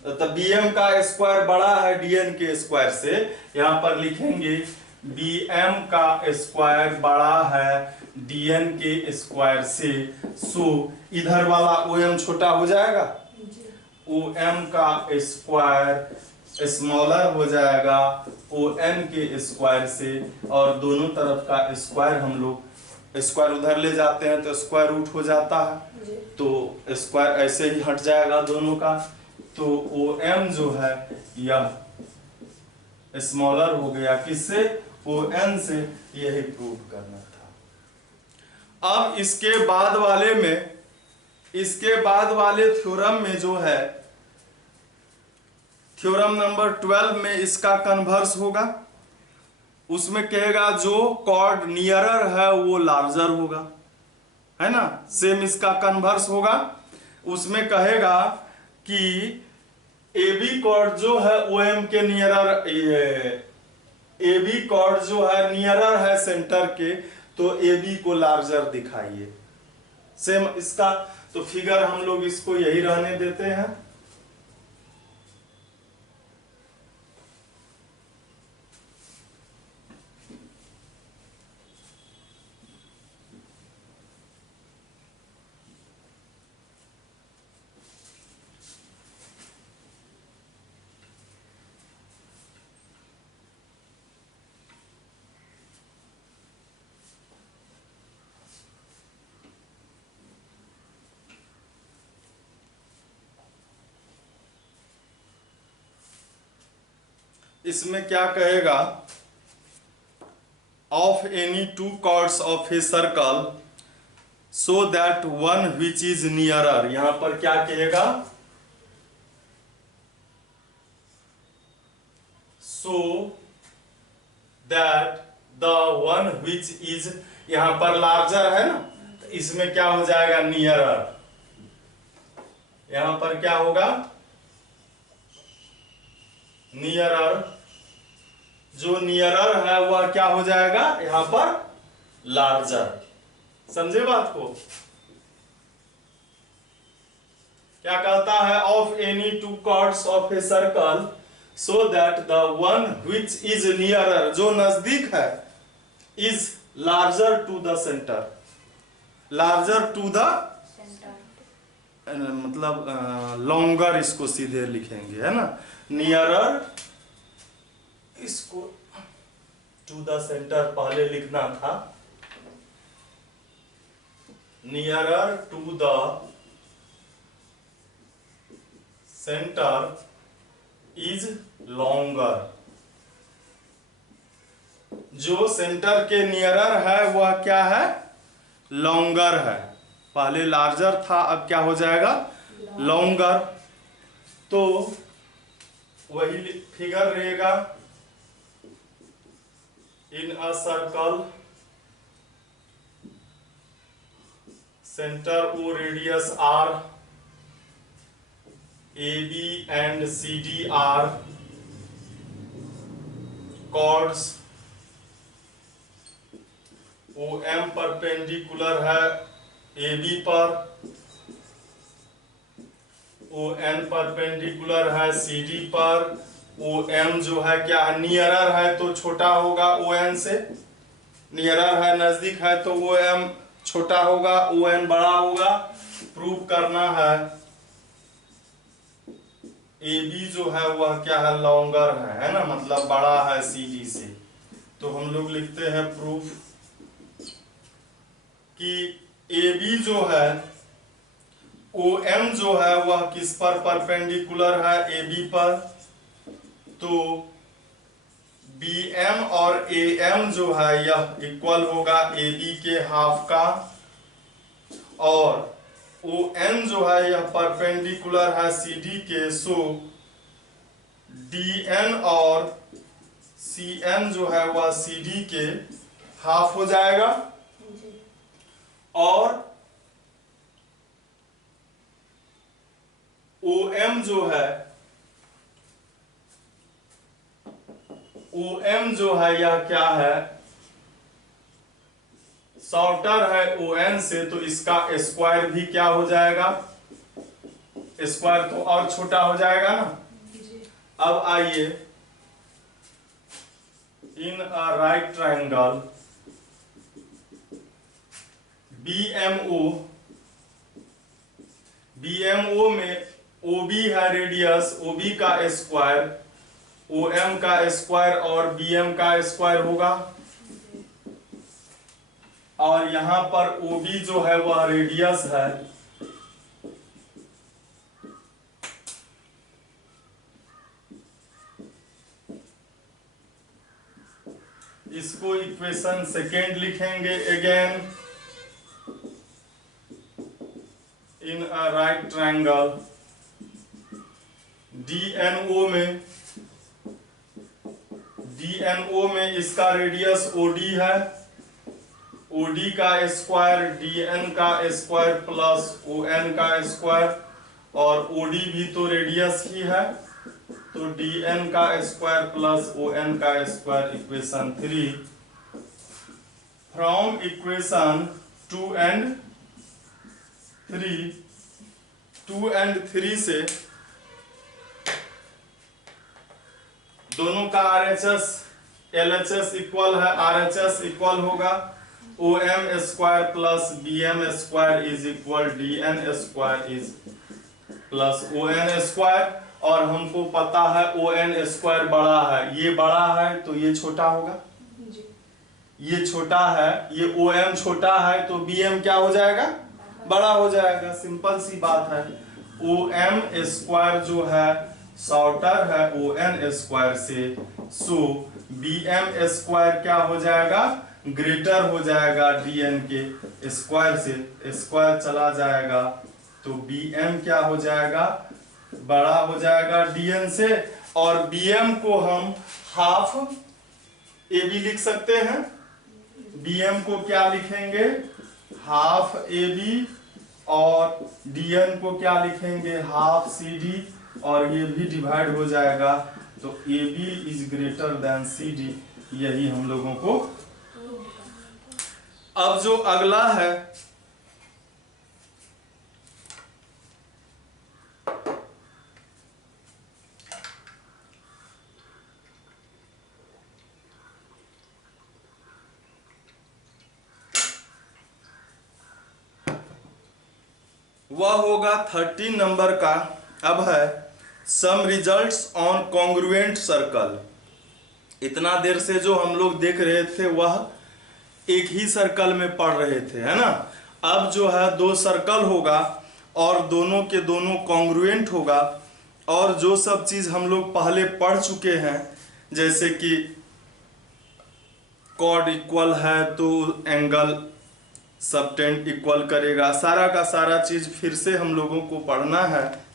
तो बीएम का स्क्वायर बड़ा है डीएन के स्क्वायर से, यहां पर लिखेंगे बीएम का स्क्वायर बड़ा है डीएन के स्क्वायर से। सो इधर वाला ओएम छोटा हो जाएगा, ओएम का स्क्वायर स्मॉलर हो जाएगा ओएन के स्क्वायर से, और दोनों तरफ का स्क्वायर हम लोग स्क्वायर उधर ले जाते हैं तो स्क्वायर रूट हो जाता है, तो स्क्वायर ऐसे ही हट जाएगा दोनों का। तो ओएम जो है यह स्मॉलर हो गया किससे, ओएन से। यही प्रूव करना था। अब इसके बाद वाले थ्योरम में जो है, थ्योरम नंबर 12 में इसका कन्वर्स होगा। उसमें कहेगा जो कॉर्ड नियरर है वो लार्जर होगा, है ना। सेम इसका कन्वर्स होगा। उसमें कहेगा कि AB कॉर्ड जो है ओएम के नियरर, AB कॉर्ड जो है नियरर है सेंटर के, तो AB को लार्जर दिखाइए। सेम इसका तो फिगर हम लोग इसको यही रहने देते हैं। इसमें क्या कहेगा, of any two chords of a circle so that one which is nearer. यहां पर क्या कहेगा, so that the one which is, यहां पर लार्जर है ना, तो इसमें क्या हो जाएगा नियरर। यहां पर क्या होगा नियरर, जो नियरर है वह क्या हो जाएगा यहां पर लार्जर। समझे बात को। क्या कहता है, of any two chords of a circle so that the one which is nearer, जो नजदीक है, is larger to the centre, larger to the मतलब लॉन्गर, इसको सीधे लिखेंगे, है ना। नियरर, इसको टू द सेंटर पहले लिखना था, nearer to the centre is longer. जो सेंटर के नियरर है वह क्या है, लॉन्गर है। पहले लार्जर था, अब क्या हो जाएगा लॉन्गर। तो वही फिगर रहेगा, in a circle centre O radius R, AB and CD are chords, OM perpendicular है AB पर, ON परपेंडिकुलर है CD पर, OM जो है क्या नियरर है तो छोटा होगा ON से, नियरर है नजदीक है तो OM छोटा होगा, ON बड़ा होगा। प्रूव करना है AB जो है वह क्या है लॉन्गर है ना, मतलब बड़ा है CD से। तो हम लोग लिखते हैं प्रूफ कि AB जो है OM जो है वह किस पर परपेंडिकुलर है, AB पर। तो BM और AM जो है यह इक्वल होगा AB के हाफ का, और ON जो है यह परपेंडिकुलर है CD के, सो DN और CN जो है वह CD के हाफ हो जाएगा। OM जो है, OM जो है यह क्या है, शॉर्टर है ON से, तो इसका स्क्वायर भी क्या हो जाएगा, स्क्वायर तो और छोटा हो जाएगा ना। अब आइए, in a right triangle BMO, BMO में OB है रेडियस, OB का स्क्वायर, OM का स्क्वायर और BM का स्क्वायर होगा, और यहां पर OB जो है वह रेडियस है, इसको इक्वेशन सेकेंड लिखेंगे। Again in a right triangle DNO में इसका रेडियस OD है, OD का स्क्वायर DN का स्क्वायर प्लस ON का स्क्वायर, और OD भी तो रेडियस ही है, तो DN का स्क्वायर प्लस ON का square, equation 3। From equation 2 and 3 से दोनों का RHS LHS इक्वल है, RHS इक्वल होगा OM square plus BM square is equal DN square is plus ON square, और हमको पता है ON स्क्वायर बड़ा है, ये बड़ा है तो ये छोटा होगा, ये छोटा है, ये OM छोटा है तो BM क्या हो जाएगा, बड़ा हो जाएगा, सिंपल सी बात है। OM स्क्वायर जो है शॉर्टर है ON स्क्वायर से, सो BM स्क्वायर क्या हो जाएगा, ग्रेटर हो जाएगा DN के स्क्वायर से, स्क्वायर चला जाएगा तो BM क्या हो जाएगा, बड़ा हो जाएगा DN से, और BM को हम हाफ AB लिख सकते हैं, BM को क्या लिखेंगे, हाफ AB, और DN को क्या लिखेंगे, हाफ CD, और ये भी डिवाइड हो जाएगा, तो AB is greater than CD, यही हम लोगों को। अब जो अगला है, वह होगा 13 नंबर का। अब है सम रिजल्ट्स ऑन कॉन्ग्रुएंट सर्कल। इतना देर से जो हम लोग देख रहे थे वह एक ही सर्कल में पढ़ रहे थे, है ना। अब जो है दो सर्कल होगा और दोनों के दोनों कॉन्ग्रुएंट होगा, और जो सब चीज हम लोग पहले पढ़ चुके हैं, जैसे कि कॉर्ड इक्वल है तो एंगल सबटेंड इक्वल करेगा, सारा का सारा चीज फिर से हम लोगों को पढ़ना है।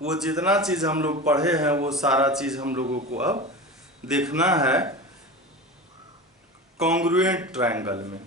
वो जितना चीज हम लोग पढ़े हैं वो सारा चीज हम लोगों को अब देखना है कॉन्ग्रुएंट ट्रायंगल में।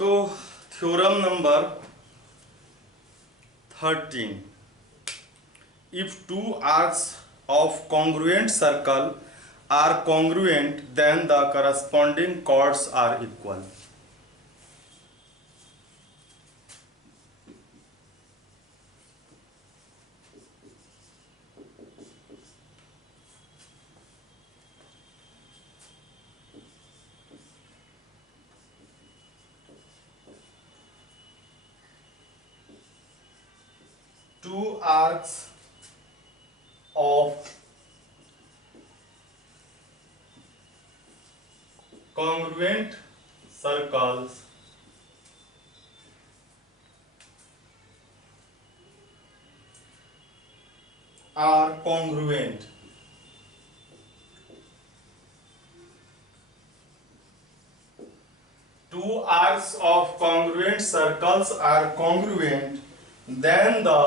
तो theorem number 13, if two arcs of congruent circle are congruent then the corresponding chords are equal. Two arcs of congruent circles are congruent. Two arcs of congruent circles are congruent, then the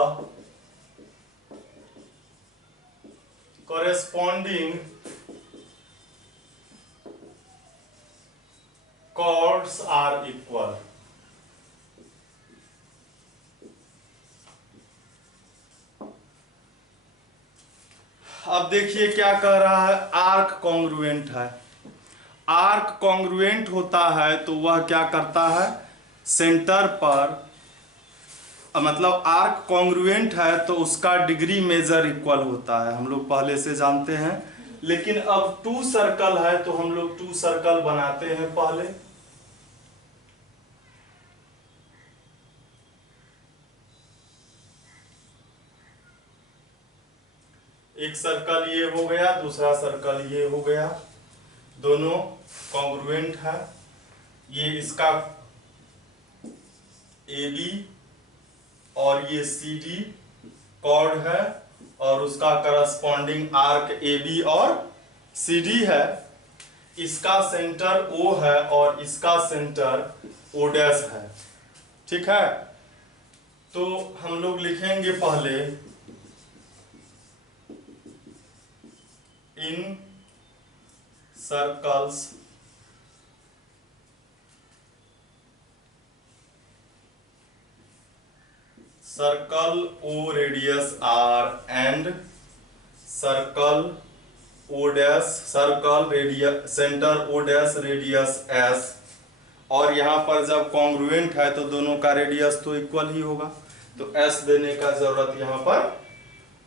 corresponding chords are equal. अब देखिए क्या कह रहा है, arc congruent है। Arc congruent होता है तो वह क्या करता है, सेंटर पर, मतलब आर्क कॉन्ग्रुएंट है तो उसका डिग्री मेजर इक्वल होता है, हम लोग पहले से जानते हैं। लेकिन अब टू सर्कल है तो हम लोग टू सर्कल बनाते हैं पहले। एक सर्कल ये हो गया, दूसरा सर्कल ये हो गया, दोनों कॉन्ग्रुएंट है। ये इसका AB और ये CD कॉर्ड है और उसका करस्पॉन्डिंग आर्क AB और CD है। इसका सेंटर O है और इसका सेंटर O डैश है। ठीक है, तो हम लोग लिखेंगे पहले in circles circle O radius R and circle O dash, circle radius centre O dash radius S। और यहाँ पर जब कॉन्ग्रुएंट है तो दोनों का रेडियस तो इक्वल ही होगा, तो S देने का जरूरत यहाँ पर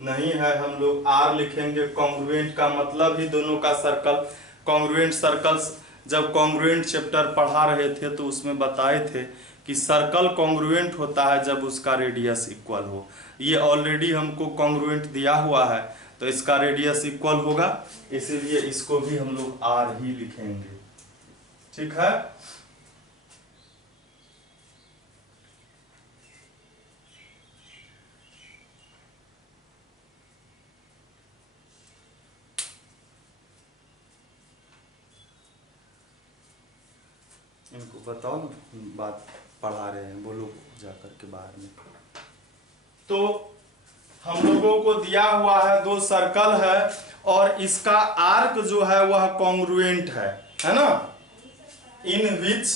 नहीं है। हम लोग R लिखेंगे। कॉन्ग्रुएंट का मतलब ही दोनों का सर्कल। कॉन्ग्रुएंट सर्कल्स जब कॉन्ग्रुएंट चैप्टर पढ़ा रहे थे तो उसमें बताए थे कि सर्कल कॉन्ग्रुएंट होता है जब उसका रेडियस इक्वल हो। ये ऑलरेडी हमको कॉन्ग्रुएंट दिया हुआ है तो इसका रेडियस इक्वल होगा, इसीलिए इसको भी हम लोग R ही लिखेंगे। ठीक है, इनको बताओ ना, बात पढ़ा रहे हैं, बोलो जाकर के बाहर में। तो हम लोगों को दिया हुआ है दो सर्कल है और इसका आर्क जो है वह कॉन्ग्रुएंट है ना, in which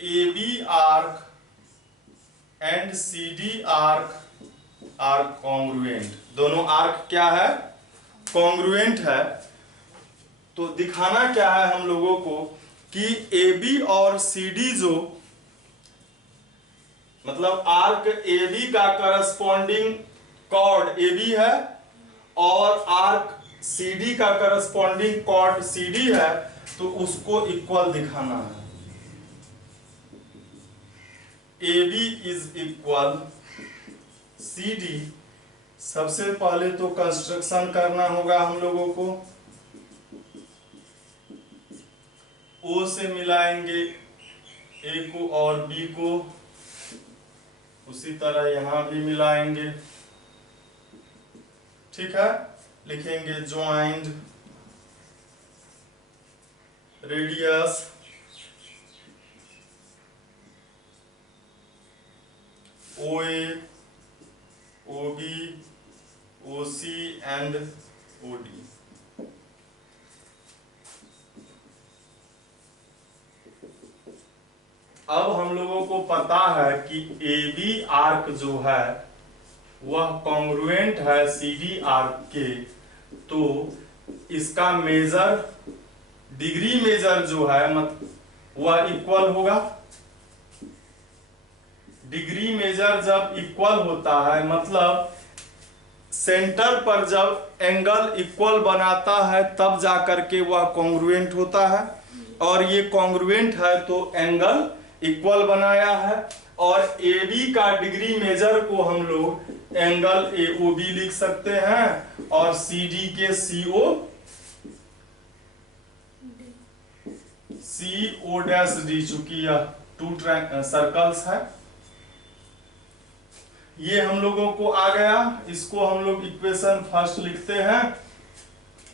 AB arc and CD arc are congruent. दोनों आर्क क्या है, कॉन्ग्रुएंट है। तो दिखाना क्या है हम लोगों को कि AB और CD जो, मतलब आर्क AB का करस्पॉन्डिंग कॉर्ड AB है और आर्क CD का करस्पॉन्डिंग कॉर्ड CD है, तो उसको इक्वल दिखाना है। AB is equal CD। सबसे पहले तो कंस्ट्रक्शन करना होगा हम लोगों को। O से मिलाएंगे A को और B को, उसी तरह यहां भी मिलाएंगे। ठीक है, लिखेंगे joint radius OA, OB, OC and OD। अब हम लोगों को पता है कि ए बी आर्क जो है वह कॉन्ग्रुएंट है सी डी आर्क के, तो इसका मेजर डिग्री मेजर जो है वह इक्वल होगा। डिग्री मेजर जब इक्वल होता है मतलब सेंटर पर जब एंगल इक्वल बनाता है तब जाकर के वह कॉन्ग्रुएंट होता है, और ये कॉन्ग्रुएंट है तो एंगल इक्वल बनाया है। और ए बी का डिग्री मेजर को हम लोग एंगल ए ओ बी लिख सकते हैं, और सी डी के सी ओ डैश डी, चूंकि यह टू सर्कल्स है। ये हम लोगों को आ गया, इसको हम लोग इक्वेशन फर्स्ट लिखते हैं,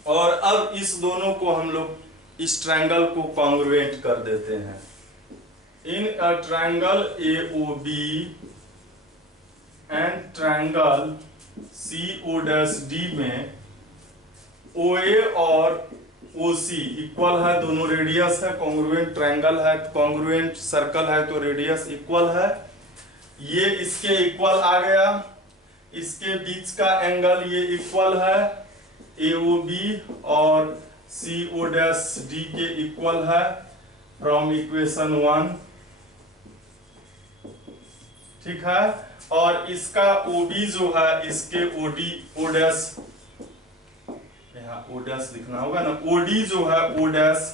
और अब इस दोनों को हम लोग इस ट्रायंगल को कॉन्ग्रुएंट कर देते हैं। In a triangle A O B and triangle C O dash D में ओ ए और ओ सी इक्वल है, दोनों रेडियस है, कॉन्ग्रुएंट ट्रायंगल है, कॉन्ग्रुएंट सर्कल है तो रेडियस इक्वल है। ये इसके इक्वल आ गया, इसके बीच का एंगल ये इक्वल है, ए ओ बी और सी ओ डैश डी के इक्वल है फ्रॉम इक्वेशन 1, ठीक है। और इसका ओ बी जो है इसके ओ डी ओ डैश, यहाँ ओ डैश लिखना होगा ना, ओ डी जो है ओ डैश,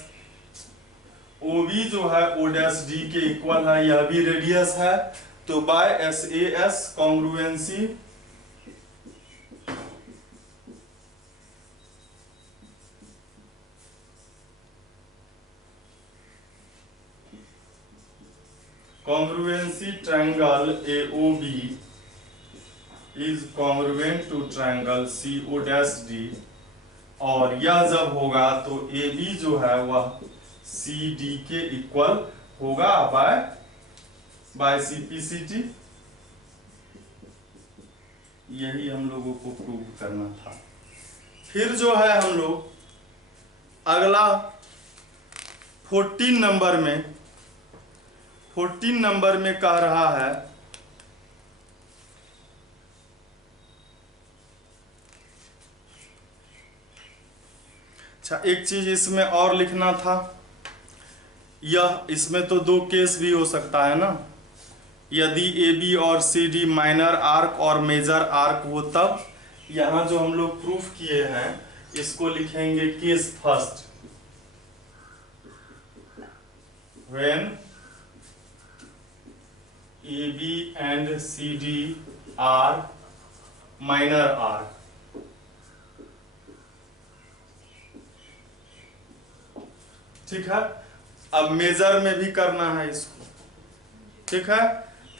ओ बी जो है ओ डैश डी के इक्वल है, यह भी रेडियस है। तो by S A S congruency triangle AOB is congruent to triangle CO'D, और यह जब होगा तो AB जो है वह CD के इक्वल होगा बाय CPCT। यही हम लोगों को प्रूव करना था। फिर जो है हम लोग अगला 14 नंबर में कह रहा है अच्छा, एक चीज इसमें और लिखना था, यह इसमें तो दो केस भी हो सकता है ना, यदि ए बी और सी डी माइनर आर्क और मेजर आर्क हो तब। यहां जो हम लोग प्रूफ किए हैं इसको लिखेंगे case first, when A B and C D are minor arc. ठीक है, अब मेजर में भी करना है इसको, ठीक है।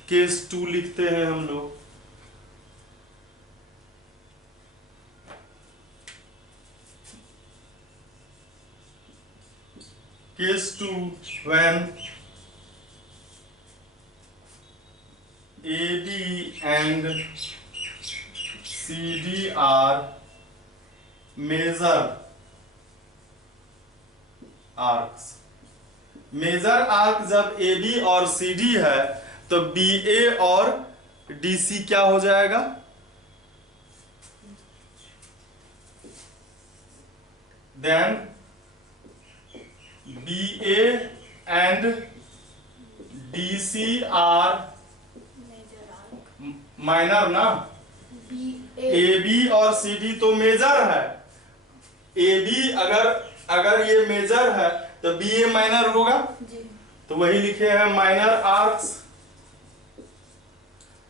केस 2 लिखते हैं हम लोग, case 2 when A B and C D are major arcs. Major arc जब ए बी और सी डी है तो बी ए और डी सी क्या हो जाएगा, then B A and D C are minor ना, ए बी और सी डी तो मेजर है, ए बी अगर ये मेजर है तो बी ए माइनर होगा, तो वही लिखे हैं माइनर आर्क्स।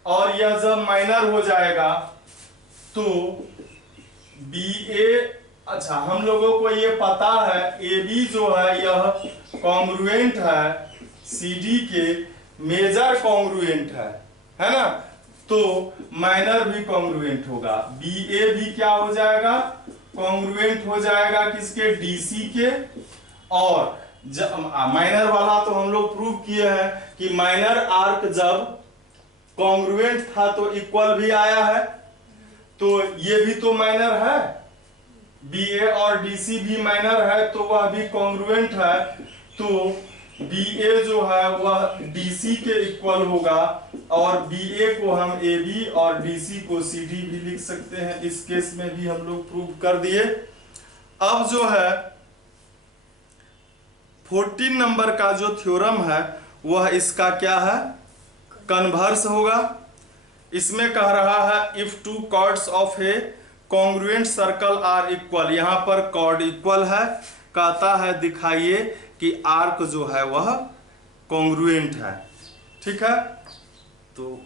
और यह जब माइनर हो जाएगा तो बी ए, अच्छा हम लोगों को ये पता है ए बी जो है यह कॉन्ग्रुएंट है सी डी के, मेजर कॉन्ग्रुएंट है ना, तो माइनर भी कॉन्ग्रुएंट होगा। बी ए भी क्या हो जाएगा, कॉन्ग्रुएंट हो जाएगा किसके, डी सी के। और माइनर वाला तो हम लोग प्रूव किए हैं कि माइनर आर्क जब कॉन्ग्रुएंट था तो इक्वल भी आया है, तो ये भी तो माइनर है, बी ए और डी सी भी माइनर है तो वह भी कॉन्ग्रुएंट है। तो बी ए जो है वह डी सी के इक्वल होगा, और बी ए को हम ए बी और डी सी को सी डी भी लिख सकते हैं। इस केस में भी हम लोग प्रूव कर दिए। अब जो है 14 नंबर का जो थ्योरम है वह इसका क्या है, कन्वर्स होगा। इसमें कह रहा है if two chords of a congruent circle are equal, यहां पर कॉर्ड इक्वल है, कहता है दिखाइए कि आर्क जो है वह कॉन्ग्रुएंट है। ठीक है, तो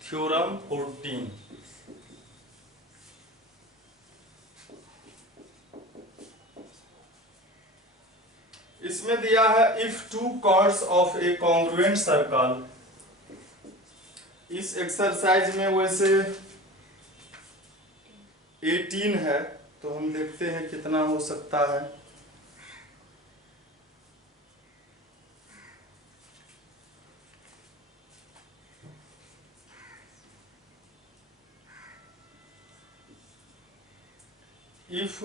थ्योरम 14, इसमें दिया है if two chords of a congruent circle. इस एक्सरसाइज में वैसे 18 है, तो हम देखते हैं कितना हो सकता है। If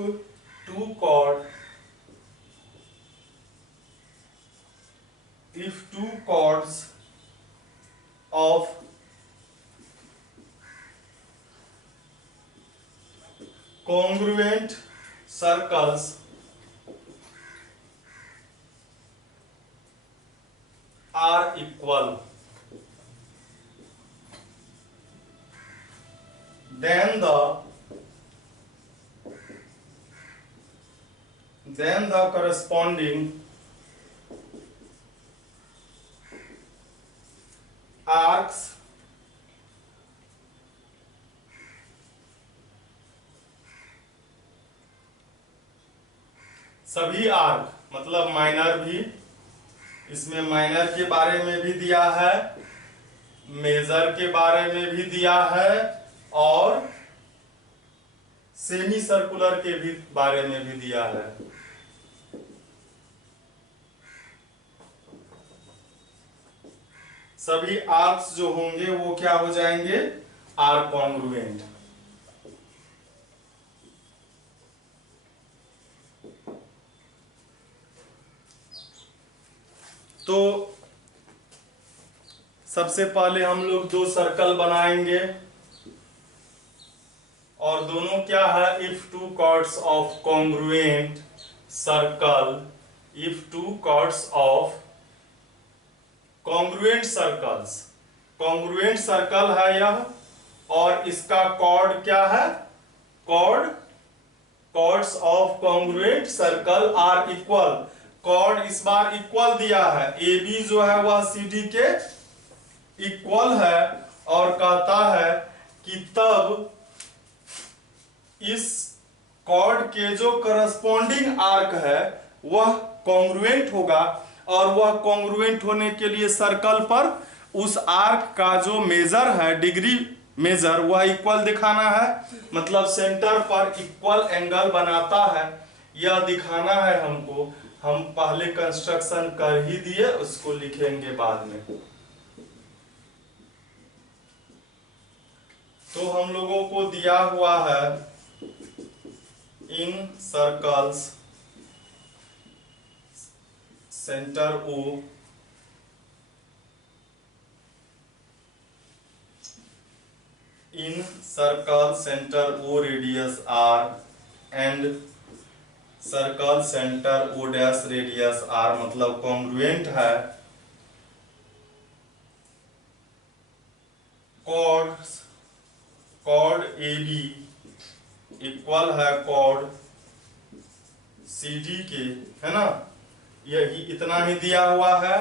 two chords of congruent circles are equal, then the corresponding arcs सभी आर्क मतलब माइनर भी, इसमें माइनर के बारे में भी दिया है, मेजर के बारे में भी दिया है, और सेमी सर्कुलर के भी बारे में भी दिया है। सभी आर्क्स जो होंगे वो क्या हो जाएंगे, आर कॉन्ग्रुएंट। तो सबसे पहले हम लोग दो सर्कल बनाएंगे, और दोनों क्या है, if two chords of congruent circle, if two chords of congruent circles, congruent circle है यह, और इसका कॉर्ड क्या है, chords of congruent circle are equal. Chord इस बार इक्वल दिया है, ए बी जो है वह सी डी के इक्वल है, और कहता है कि तब इस कॉर्ड के जो करस्पॉन्डिंग आर्क है वह कॉन्ग्रुएंट होगा, और वह कॉन्ग्रुएंट होने के लिए सर्कल पर उस आर्क का जो मेजर है, डिग्री मेजर, वह इक्वल दिखाना है, मतलब सेंटर पर इक्वल एंगल बनाता है, यह दिखाना है हमको। हम पहले कंस्ट्रक्शन कर ही दिए, उसको लिखेंगे बाद में। तो हम लोगों को दिया हुआ है in circles centre O in circle center O radius R and circle centre O dash radius R, मतलब कॉन्ग्रुएंट है कॉर्ड AB इक्वल है कॉर्ड CD के, है ना। यही इतना ही दिया हुआ है।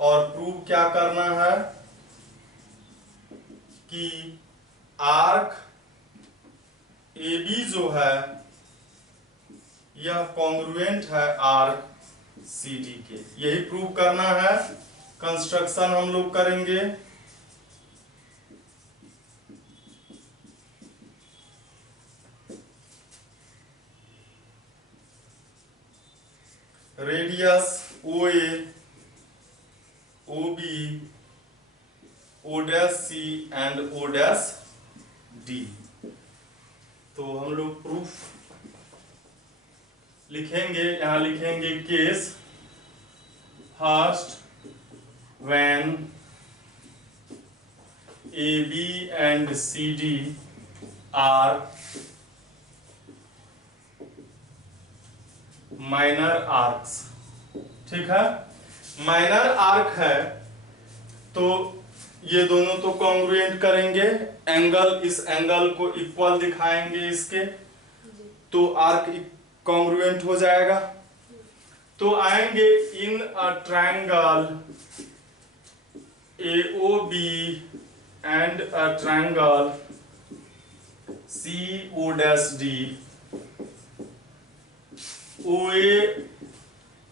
और प्रूव क्या करना है कि आर्क AB जो है यह कॉन्ग्रुएंट है आर्क CD के, यही प्रूव करना है। कंस्ट्रक्शन हम लोग करेंगे। Radius OA OB O dash C and O dash D। तो हम लोग प्रूफ लिखेंगे, यहां लिखेंगे case first when AB and CD are minor arcs. ठीक है, माइनर आर्क है तो ये दोनों तो कॉन्ग्रुएंट करेंगे, एंगल इस एंगल को इक्वल दिखाएंगे इसके, तो आर्क कॉन्ग्रुएंट हो जाएगा। तो आएंगे in a triangle AOB and a triangle CO dash D, OA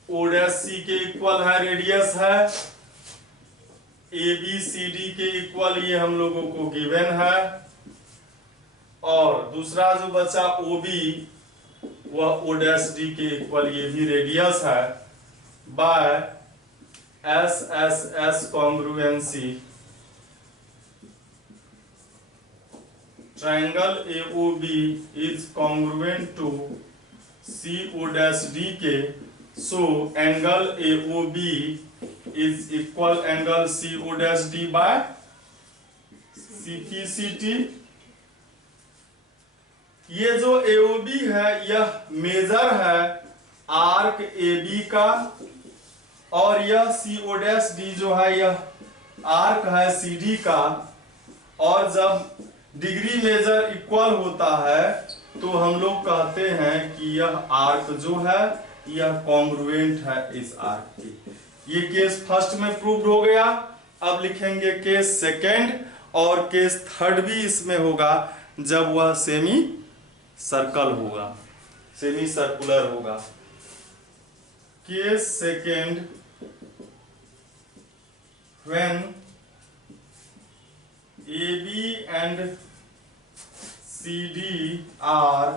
O dash C के इक्वल है, रेडियस है, ABCD के इक्वल ये हम लोगों को गिवन है। और दूसरा जो बचा OB वह O डैश D के इक्वल, ये भी रेडियस है, by SSS congruency triangle AOB is congruent to CO dash D के, so angle AOB is equal angle CO dash D by CPCT। ये जो AOB है यह मेजर है आर्क AB का, और यह CO डैश D जो है यह आर्क है CD का। और जब डिग्री मेजर इक्वल होता है तो हम लोग कहते हैं कि यह आर्क जो है यह कॉन्ग्रुएंट है इस आर्क की। ये केस फर्स्ट में प्रूव्ड हो गया। अब लिखेंगे केस सेकंड, और केस थर्ड भी इसमें होगा जब वह सेमी सर्कल होगा, सेमी सर्कुलर होगा। Case second when AB and CD are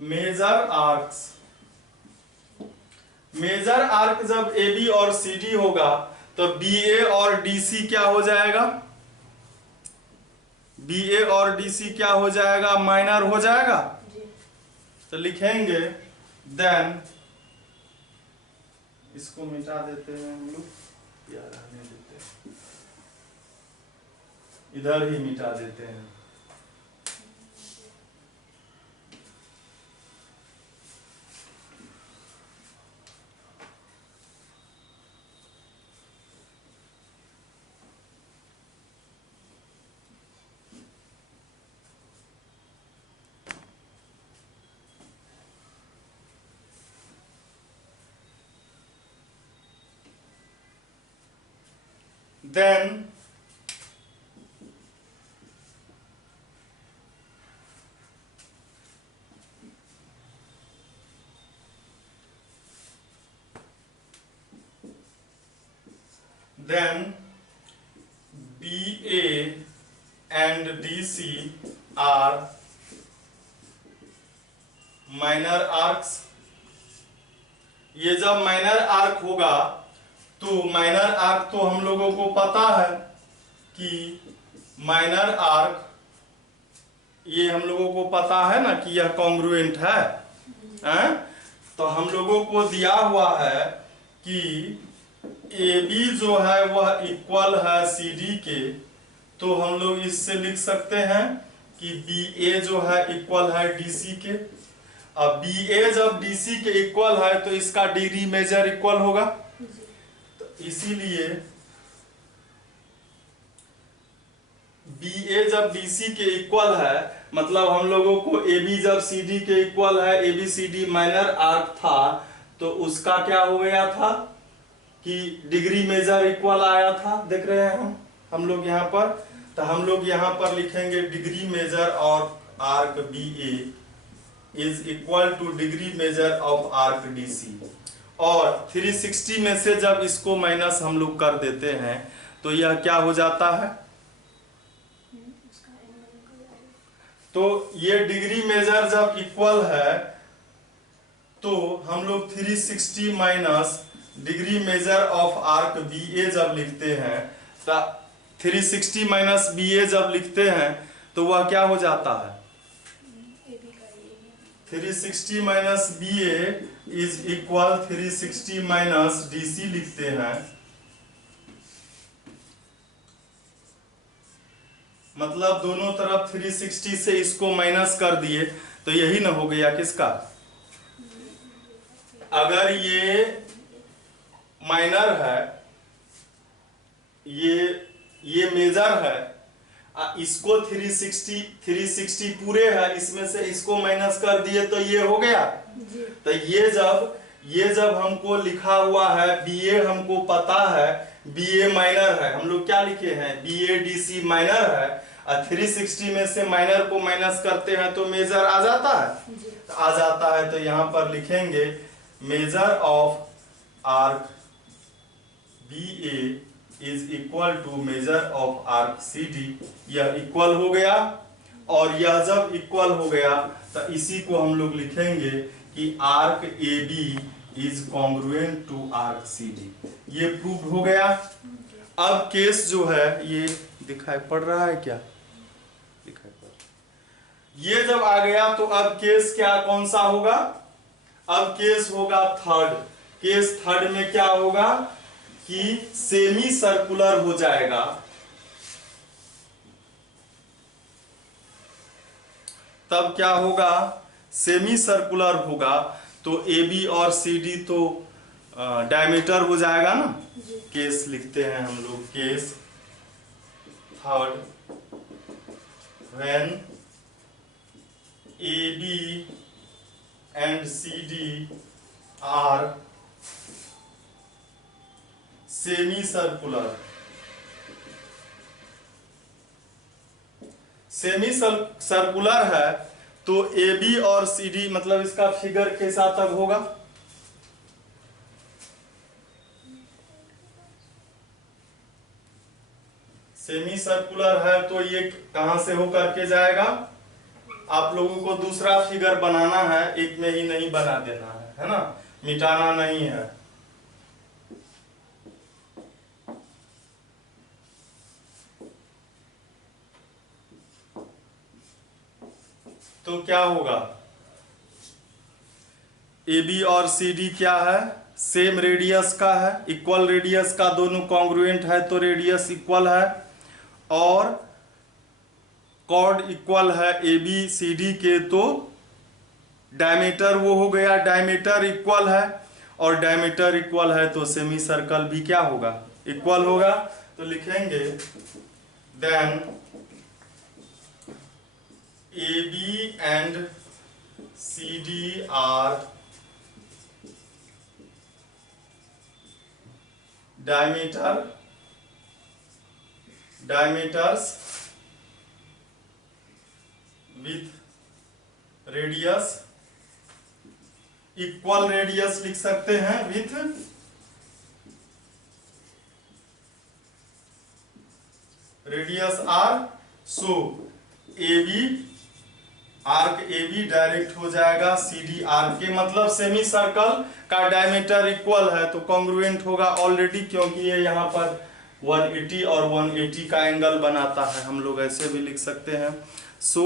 major arcs. Major arc जब AB और CD होगा तो BA और DC क्या हो जाएगा? BA और DC क्या हो जाएगा? माइनर हो जाएगा। तो लिखेंगे देन, इसको मिटा देते हैं हम लोग, या रहने देते हैं, इधर ही मिटा देते हैं। Then then BA and DC are minor arcs. ये जब माइनर आर्क होगा तो माइनर आर्क तो हम लोगों को पता है कि माइनर आर्क, ये हम लोगों को पता है ना कि यह कॉन्ग्रुएंट है, तो हम लोगों को दिया हुआ है कि AB जो है वह इक्वल है CD के, तो हम लोग इससे लिख सकते हैं कि BA जो है इक्वल है DC के। अब BA जब DC के इक्वल है तो इसका डिग्री मेजर इक्वल होगा, तो इसीलिए BA जब DC के इक्वल है, मतलब हम लोगों को AB जब CD के इक्वल है, ABCD माइनर आर्क था, तो उसका क्या हो गया था कि डिग्री मेजर इक्वल आया था। देख रहे हैं हम लोग यहाँ पर, तो हम लोग यहाँ पर लिखेंगे डिग्री मेजर और arc BA is equal two degree major of arc DC। और 360 में से जब इसको माइनस हम लोग कर देते हैं तो यह क्या हो जाता है, तो ये डिग्री मेजर जब इक्वल है तो हम लोग 360 minus degree major of arc BA जब लिखते हैं, तो 360 माइनस BA जब लिखते हैं तो वह क्या हो जाता है, 360 minus BA is equal 360 minus DC लिखते हैं। मतलब दोनों तरफ 360 से इसको माइनस कर दिए तो यही ना हो गया किसका, अगर ये माइनर है, ये मेजर है, इसको 360 पूरे है, इसमें से इसको माइनस कर दिए तो ये हो गया। तो ये जब हमको लिखा हुआ है BA, हमको पता है BA माइनर है, हम लोग क्या लिखे हैं BA DC माइनर है, और 360 में से माइनर को माइनस करते हैं तो मेजर आ जाता है, तो आ जाता है, तो यहाँ पर लिखेंगे major of arc BA is equal to major of arc CD। यह इक्वल हो गया, और यह जब इक्वल हो गया तो इसी को हम लोग लिखेंगे कि arc AB is congruent to arc CD। ये प्रूव हो गया। अब केस जो है ये दिखाई पड़ रहा है क्या, दिखाई पड़ रहा है। ये जब आ गया तो अब केस क्या कौन सा होगा, अब केस होगा थर्ड। केस थर्ड में क्या होगा कि सेमी सर्कुलर हो जाएगा, तब क्या होगा, सेमी सर्कुलर होगा, तो AB और CD तो डायमीटर हो जाएगा ना। केस लिखते हैं हम लोग, case third when AB and CD are semicircular. सेमी सर्कुलर है तो AB और CD, मतलब इसका फिगर कैसा तब होगा, सेमी सर्कुलर है तो ये कहां से होकर के जाएगा, आप लोगों को दूसरा फिगर बनाना है, एक में ही नहीं बना देना है ना, मिटाना नहीं है। तो क्या होगा, AB और CD क्या है, सेम रेडियस का है, इक्वल रेडियस का, दोनों कॉन्ग्रुएंट है तो रेडियस इक्वल है, और कॉर्ड इक्वल है AB CD के, तो डायमीटर वो हो गया, डायमीटर इक्वल है, और डायमीटर इक्वल है तो सेमी सर्कल भी क्या होगा, इक्वल होगा। तो लिखेंगे then AB and CD are diameters with radius, equal radius लिख सकते हैं, with radius R, so A B, arc A B direct हो जाएगा सी डी आर के, मतलब सेमी सर्कल का डायमीटर इक्वल है तो कॉन्ग्रुएंट होगा ऑलरेडी, क्योंकि ये यहाँ पर 180 और 180 का एंगल बनाता है। हम लोग ऐसे भी लिख सकते हैं। सो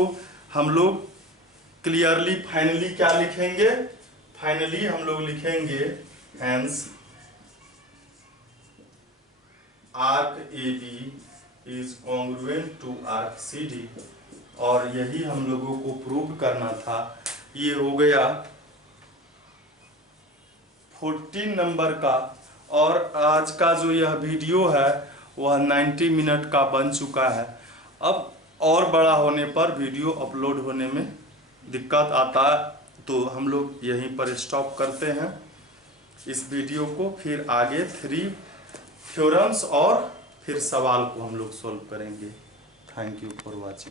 हम लोग क्लियरली फाइनली क्या लिखेंगे, फाइनली हम लोग लिखेंगे hence arc A B is congruent to arc C D, और यही हम लोगों को प्रूव करना था। ये हो गया 14 नंबर का, और आज का जो यह वीडियो है वह 90 मिनट का बन चुका है। अब और बड़ा होने पर वीडियो अपलोड होने में दिक्कत आता है, तो हम लोग यहीं पर स्टॉप करते हैं इस वीडियो को। फिर आगे 3 थ्योरम्स और फिर सवाल को हम लोग सॉल्व करेंगे। Thank you for watching.